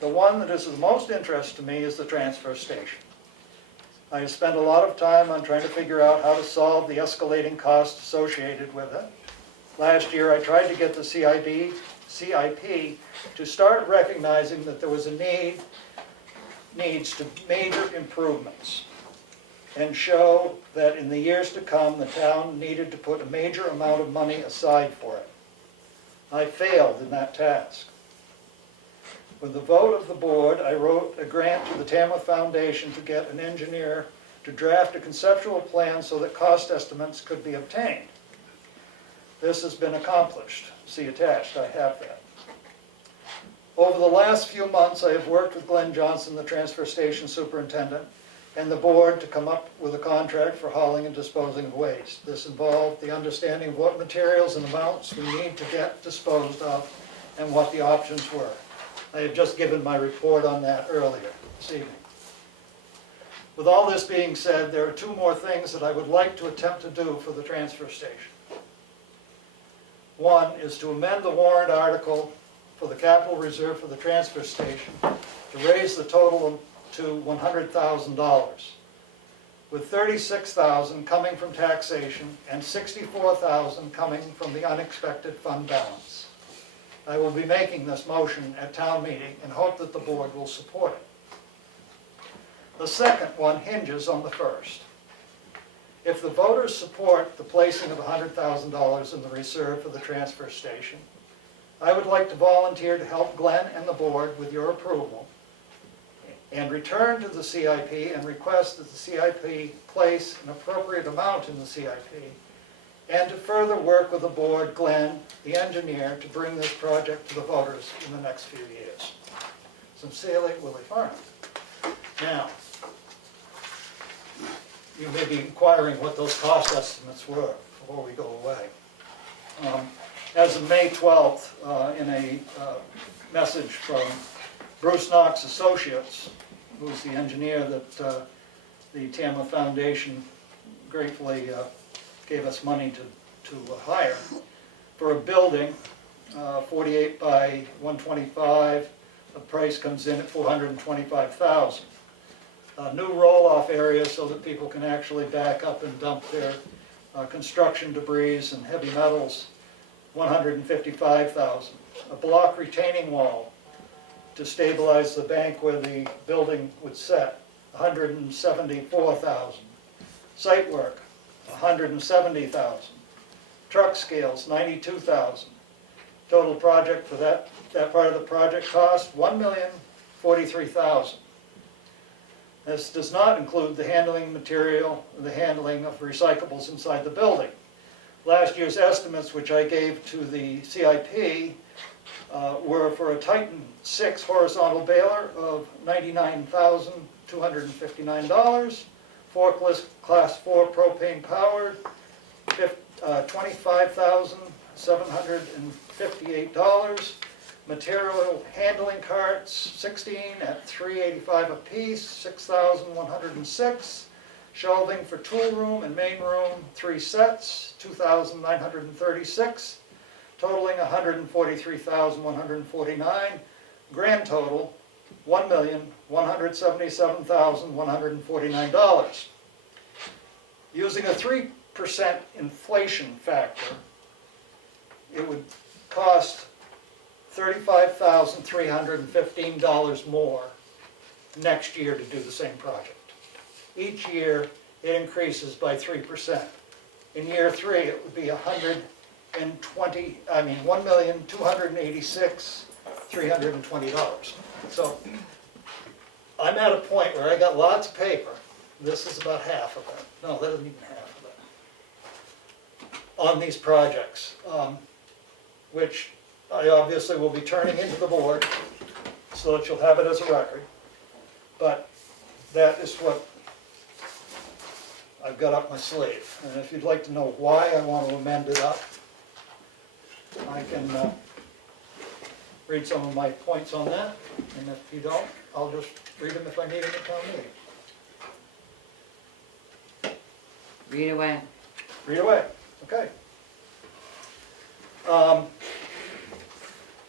The one that is of most interest to me is the transfer station. I have spent a lot of time on trying to figure out how to solve the escalating costs associated with it. Last year I tried to get the CIP to start recognizing that there was a needs to major improvements and show that in the years to come the town needed to put a major amount of money aside for it. I failed in that task. With the vote of the board, I wrote a grant to the Tamworth Foundation to get an engineer to draft a conceptual plan so that cost estimates could be obtained. This has been accomplished. See attached, I have that. Over the last few months, I have worked with Glenn Johnson, the transfer station superintendent, and the board to come up with a contract for hauling and disposing of waste. This involved the understanding of what materials and amounts we need to get disposed of and what the options were. I have just given my report on that earlier this evening. With all this being said, there are two more things that I would like to attempt to do for the transfer station. One is to amend the warrant article for the capital reserve for the transfer station to raise the total to $100,000, with $36,000 coming from taxation and $64,000 coming from the unexpected fund balance. I will be making this motion at town meeting and hope that the board will support it. The second one hinges on the first. If the voters support the placing of $100,000 in the reserve for the transfer station, I would like to volunteer to help Glenn and the board with your approval and return to the CIP and request that the CIP place an appropriate amount in the CIP and to further work with the board, Glenn, the engineer, to bring this project to the voters in the next few years. Sincerely, Willie Farnham. Now, you may be inquiring what those cost estimates were before we go away. As of May 12th, in a message from Bruce Knox Associates, who's the engineer that the Tamworth Foundation gratefully gave us money to hire, for a building, 48 by 125, The price comes in at $425,000. A new roll-off area so that people can actually back up and dump their construction debris and heavy metals, $155,000. A block retaining wall to stabilize the bank where the building would set, $174,000. Site work, $170,000. Truck scales, $92,000. Total project for that part of the project cost, $1,043,000. This does not include the handling material, the handling of recyclables inside the building. Last year's estimates, which I gave to the CIP, were for a Titan 6 horizontal baler of $99,259, forklift class 4 propane powered, $25,758, material handling carts, 16 at $385 a piece, $6,106, shelving for tool room and main room, 3 sets, $2,936, totaling $143,149, grand total $1,177,149. Using a 3% inflation factor, it would cost $35,315 more next year to do the same project. Each year it increases by 3%. In year 3 it would be $1,286,320. So I'm at a point where I got lots of paper. This is about half of it. No, that isn't even half of it. On these projects, which I obviously will be turning into the board so that you'll have it as a record. But that is what I've got up my sleeve. And if you'd like to know why I want to amend it up, I can read some of my points on that. And if you don't, I'll just read them if I need them at town meeting. Read away. Read away, okay.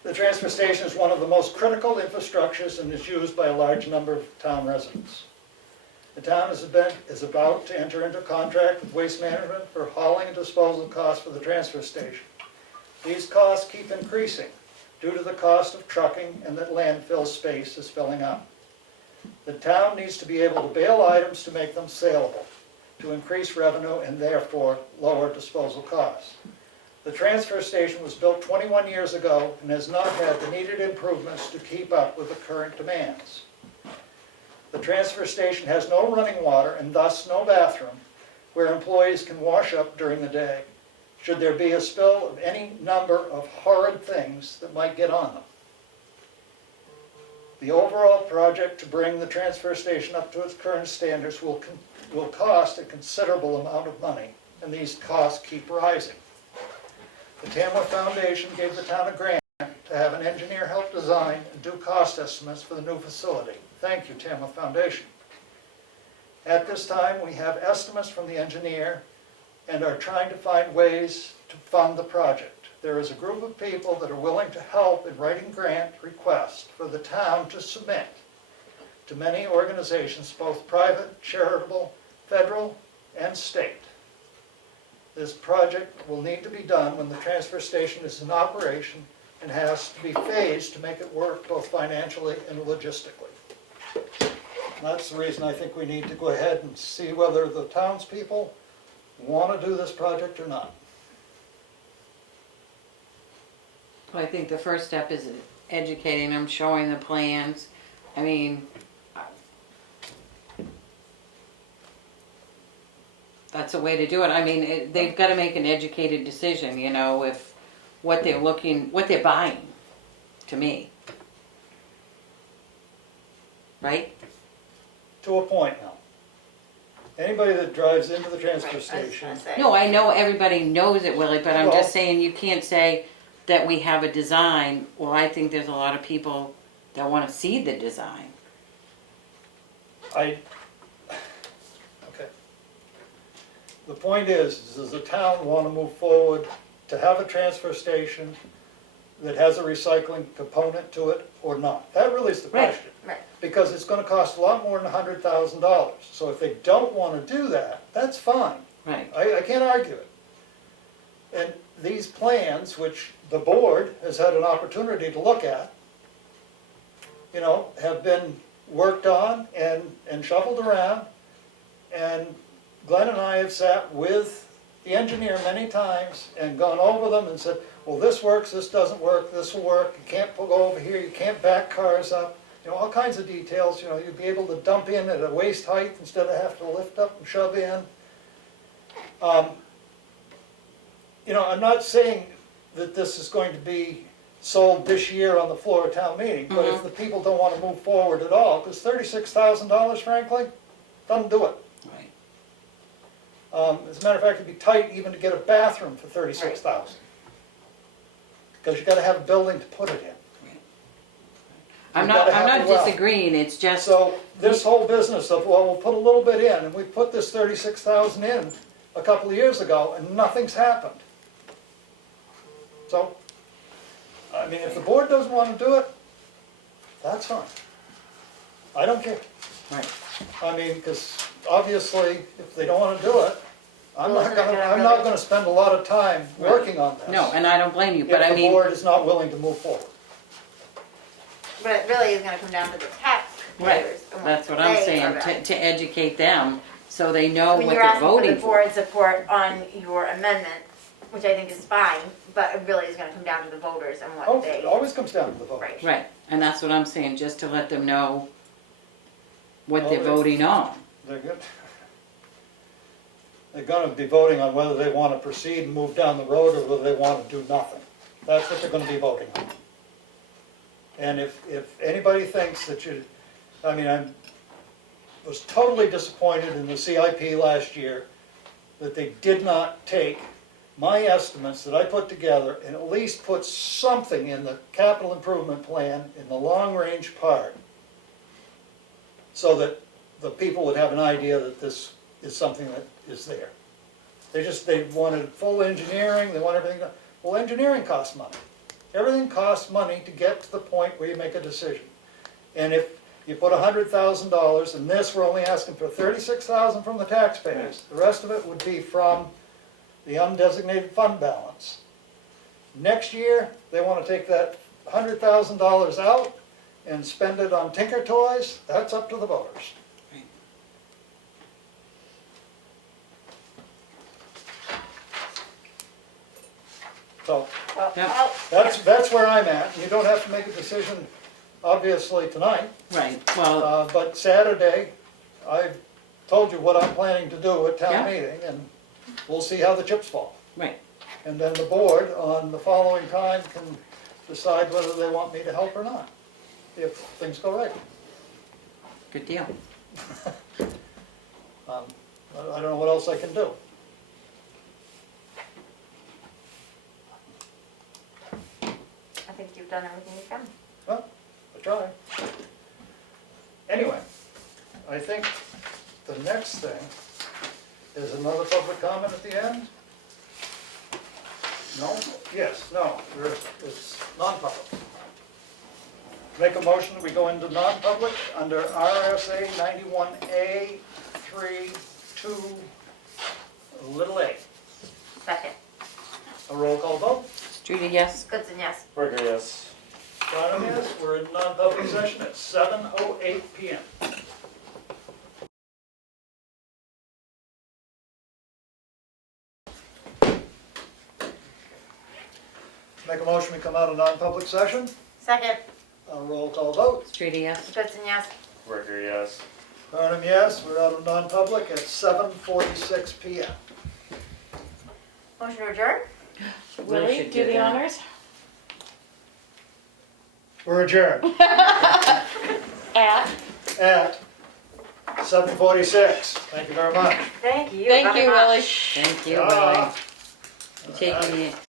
The transfer station is one of the most critical infrastructures and is used by a large number of town residents. The town is about to enter into a contract with Waste Management for hauling and disposal costs for the transfer station. These costs keep increasing due to the cost of trucking and that landfill space is filling up. The town needs to be able to bail items to make them saleable, to increase revenue and therefore lower disposal costs. The transfer station was built 21 years ago and has not had the needed improvements to keep up with the current demands. The transfer station has no running water and thus no bathroom where employees can wash up during the day, should there be a spill of any number of horrid things that might get on them. The overall project to bring the transfer station up to its current standards will cost a considerable amount of money, and these costs keep rising. The Tamworth Foundation gave the town a grant to have an engineer help design and do cost estimates for the new facility. Thank you, Tamworth Foundation. At this time, we have estimates from the engineer and are trying to find ways to fund the project. There is a group of people that are willing to help in writing grant requests for the town to submit to many organizations, both private, charitable, federal, and state. This project will need to be done when the transfer station is in operation and has to be phased to make it work both financially and logistically. And that's the reason I think we need to go ahead and see whether the townspeople want to do this project or not. Well, I think the first step is educating them, showing the plans. I mean, that's a way to do it. I mean, they've got to make an educated decision, you know, if what they're buying, to me. Right? To a point now. Anybody that drives into the transfer station, No, I know everybody knows it, Willie, but I'm Well- just saying you can't say that we have a design. Well, I think there's a lot of people that want to see the design. okay. The point is, does the town want to move forward to have a transfer station that has a recycling component to it or not? That really is the Right. question. Right. Because it's gonna cost a lot more than $100,000. So if they don't wanna do that, that's fine. Right. I can't argue it. And these plans, which the board has had an opportunity to look at, you know, have been worked on and shuffled around. And Glenn and I have sat with the engineer many times and gone over them and said, well, this works, this doesn't work, this will work, you can't go over here, you can't back cars up, you know, all kinds of details, you know, you'd be able to dump in at a waist height instead of have to lift up and shove in. You know, I'm not saying that this is going to be sold this year on the floor of town meeting, but if the people don't want to move forward at all, because $36,000, frankly, doesn't do it. Right. As a matter of fact, it'd be tight even to get a bathroom for $36,000. Because you gotta have a building to put it in. I'm You've not, gotta I'm have not a well. disagreeing, it's just, So this whole business of, well, we'll put a little bit in, and we put this 36,000 in a couple of years ago, and nothing's happened. So, I mean, if the board doesn't want to do it, that's fine. I don't care. right. I mean, because obviously, if they don't want to do it, I'm Well, not isn't it gonna, gonna I'm not really- gonna spend a lot of time working on this. No, and I don't blame you, but I If the mean, board is not willing to move forward. But it really is gonna come down to the right, taxpayers. and what that's what I'm they saying, are about. to educate them, so they know When what you're they're asking for voting the for. board support on your amendment, which I think is fine, but it really is gonna come down to the voters and Oh, what it they, always comes down to the vote. right. Right, and that's what I'm saying, just to let them know what Oh, they're they- voting on. They're good. They're gonna be voting on whether they wanna proceed and move down the road or whether they wanna do nothing. That's what they're gonna be voting on. And if anybody thinks that you, I mean, I was totally disappointed in the CIP last year that they did not take my estimates that I put together and at least put something in the capital improvement plan in the long-range part so that the people would have an idea that this is something that is there. They wanted full engineering, they want everything done. Well, engineering costs money. Everything costs money to get to the point where you make a decision. And if you put $100,000 in this, we're only asking for $36,000 from the taxpayers. The rest of it would be from the undesignated fund balance. Next year, they want to take that $100,000 out and spend it on Tinker Toys. That's up to the voters. So Yeah. that's where I'm at. You don't have to make a decision, obviously, tonight. Right, well, But Saturday, I've told you what I'm planning to do at Yeah. town meeting, and we'll see how the chips fall. right, And then the board, on the following time, can decide whether they want me to help or not, if things go right. good deal. I don't know what else I can do. I think you've done everything you can. Well, I try. Anyway, I think the next thing is another public comment at the end. No? Yes, no, it's non-public. Make a motion that we go into non-public under RSA 91A 3(2)(a). Second. A roll call vote. Streeter, yes? Goodson, yes. Burger, yes. Bottom is, we're in non-public session at 7:08 PM. Make a motion, we come out of non-public session. Second. A roll call vote. Streeter, yes? Goodson, yes. Burger, yes. Burnham, yes. We're out of non-public at 7:46 PM. Motion to adjourn? Willie, should do the that. honors? We're adjourned At? at 7:46. Thank you very much. Thank you Thank very you, much. Willie. Thank you, Ah. Willie. You're taking it.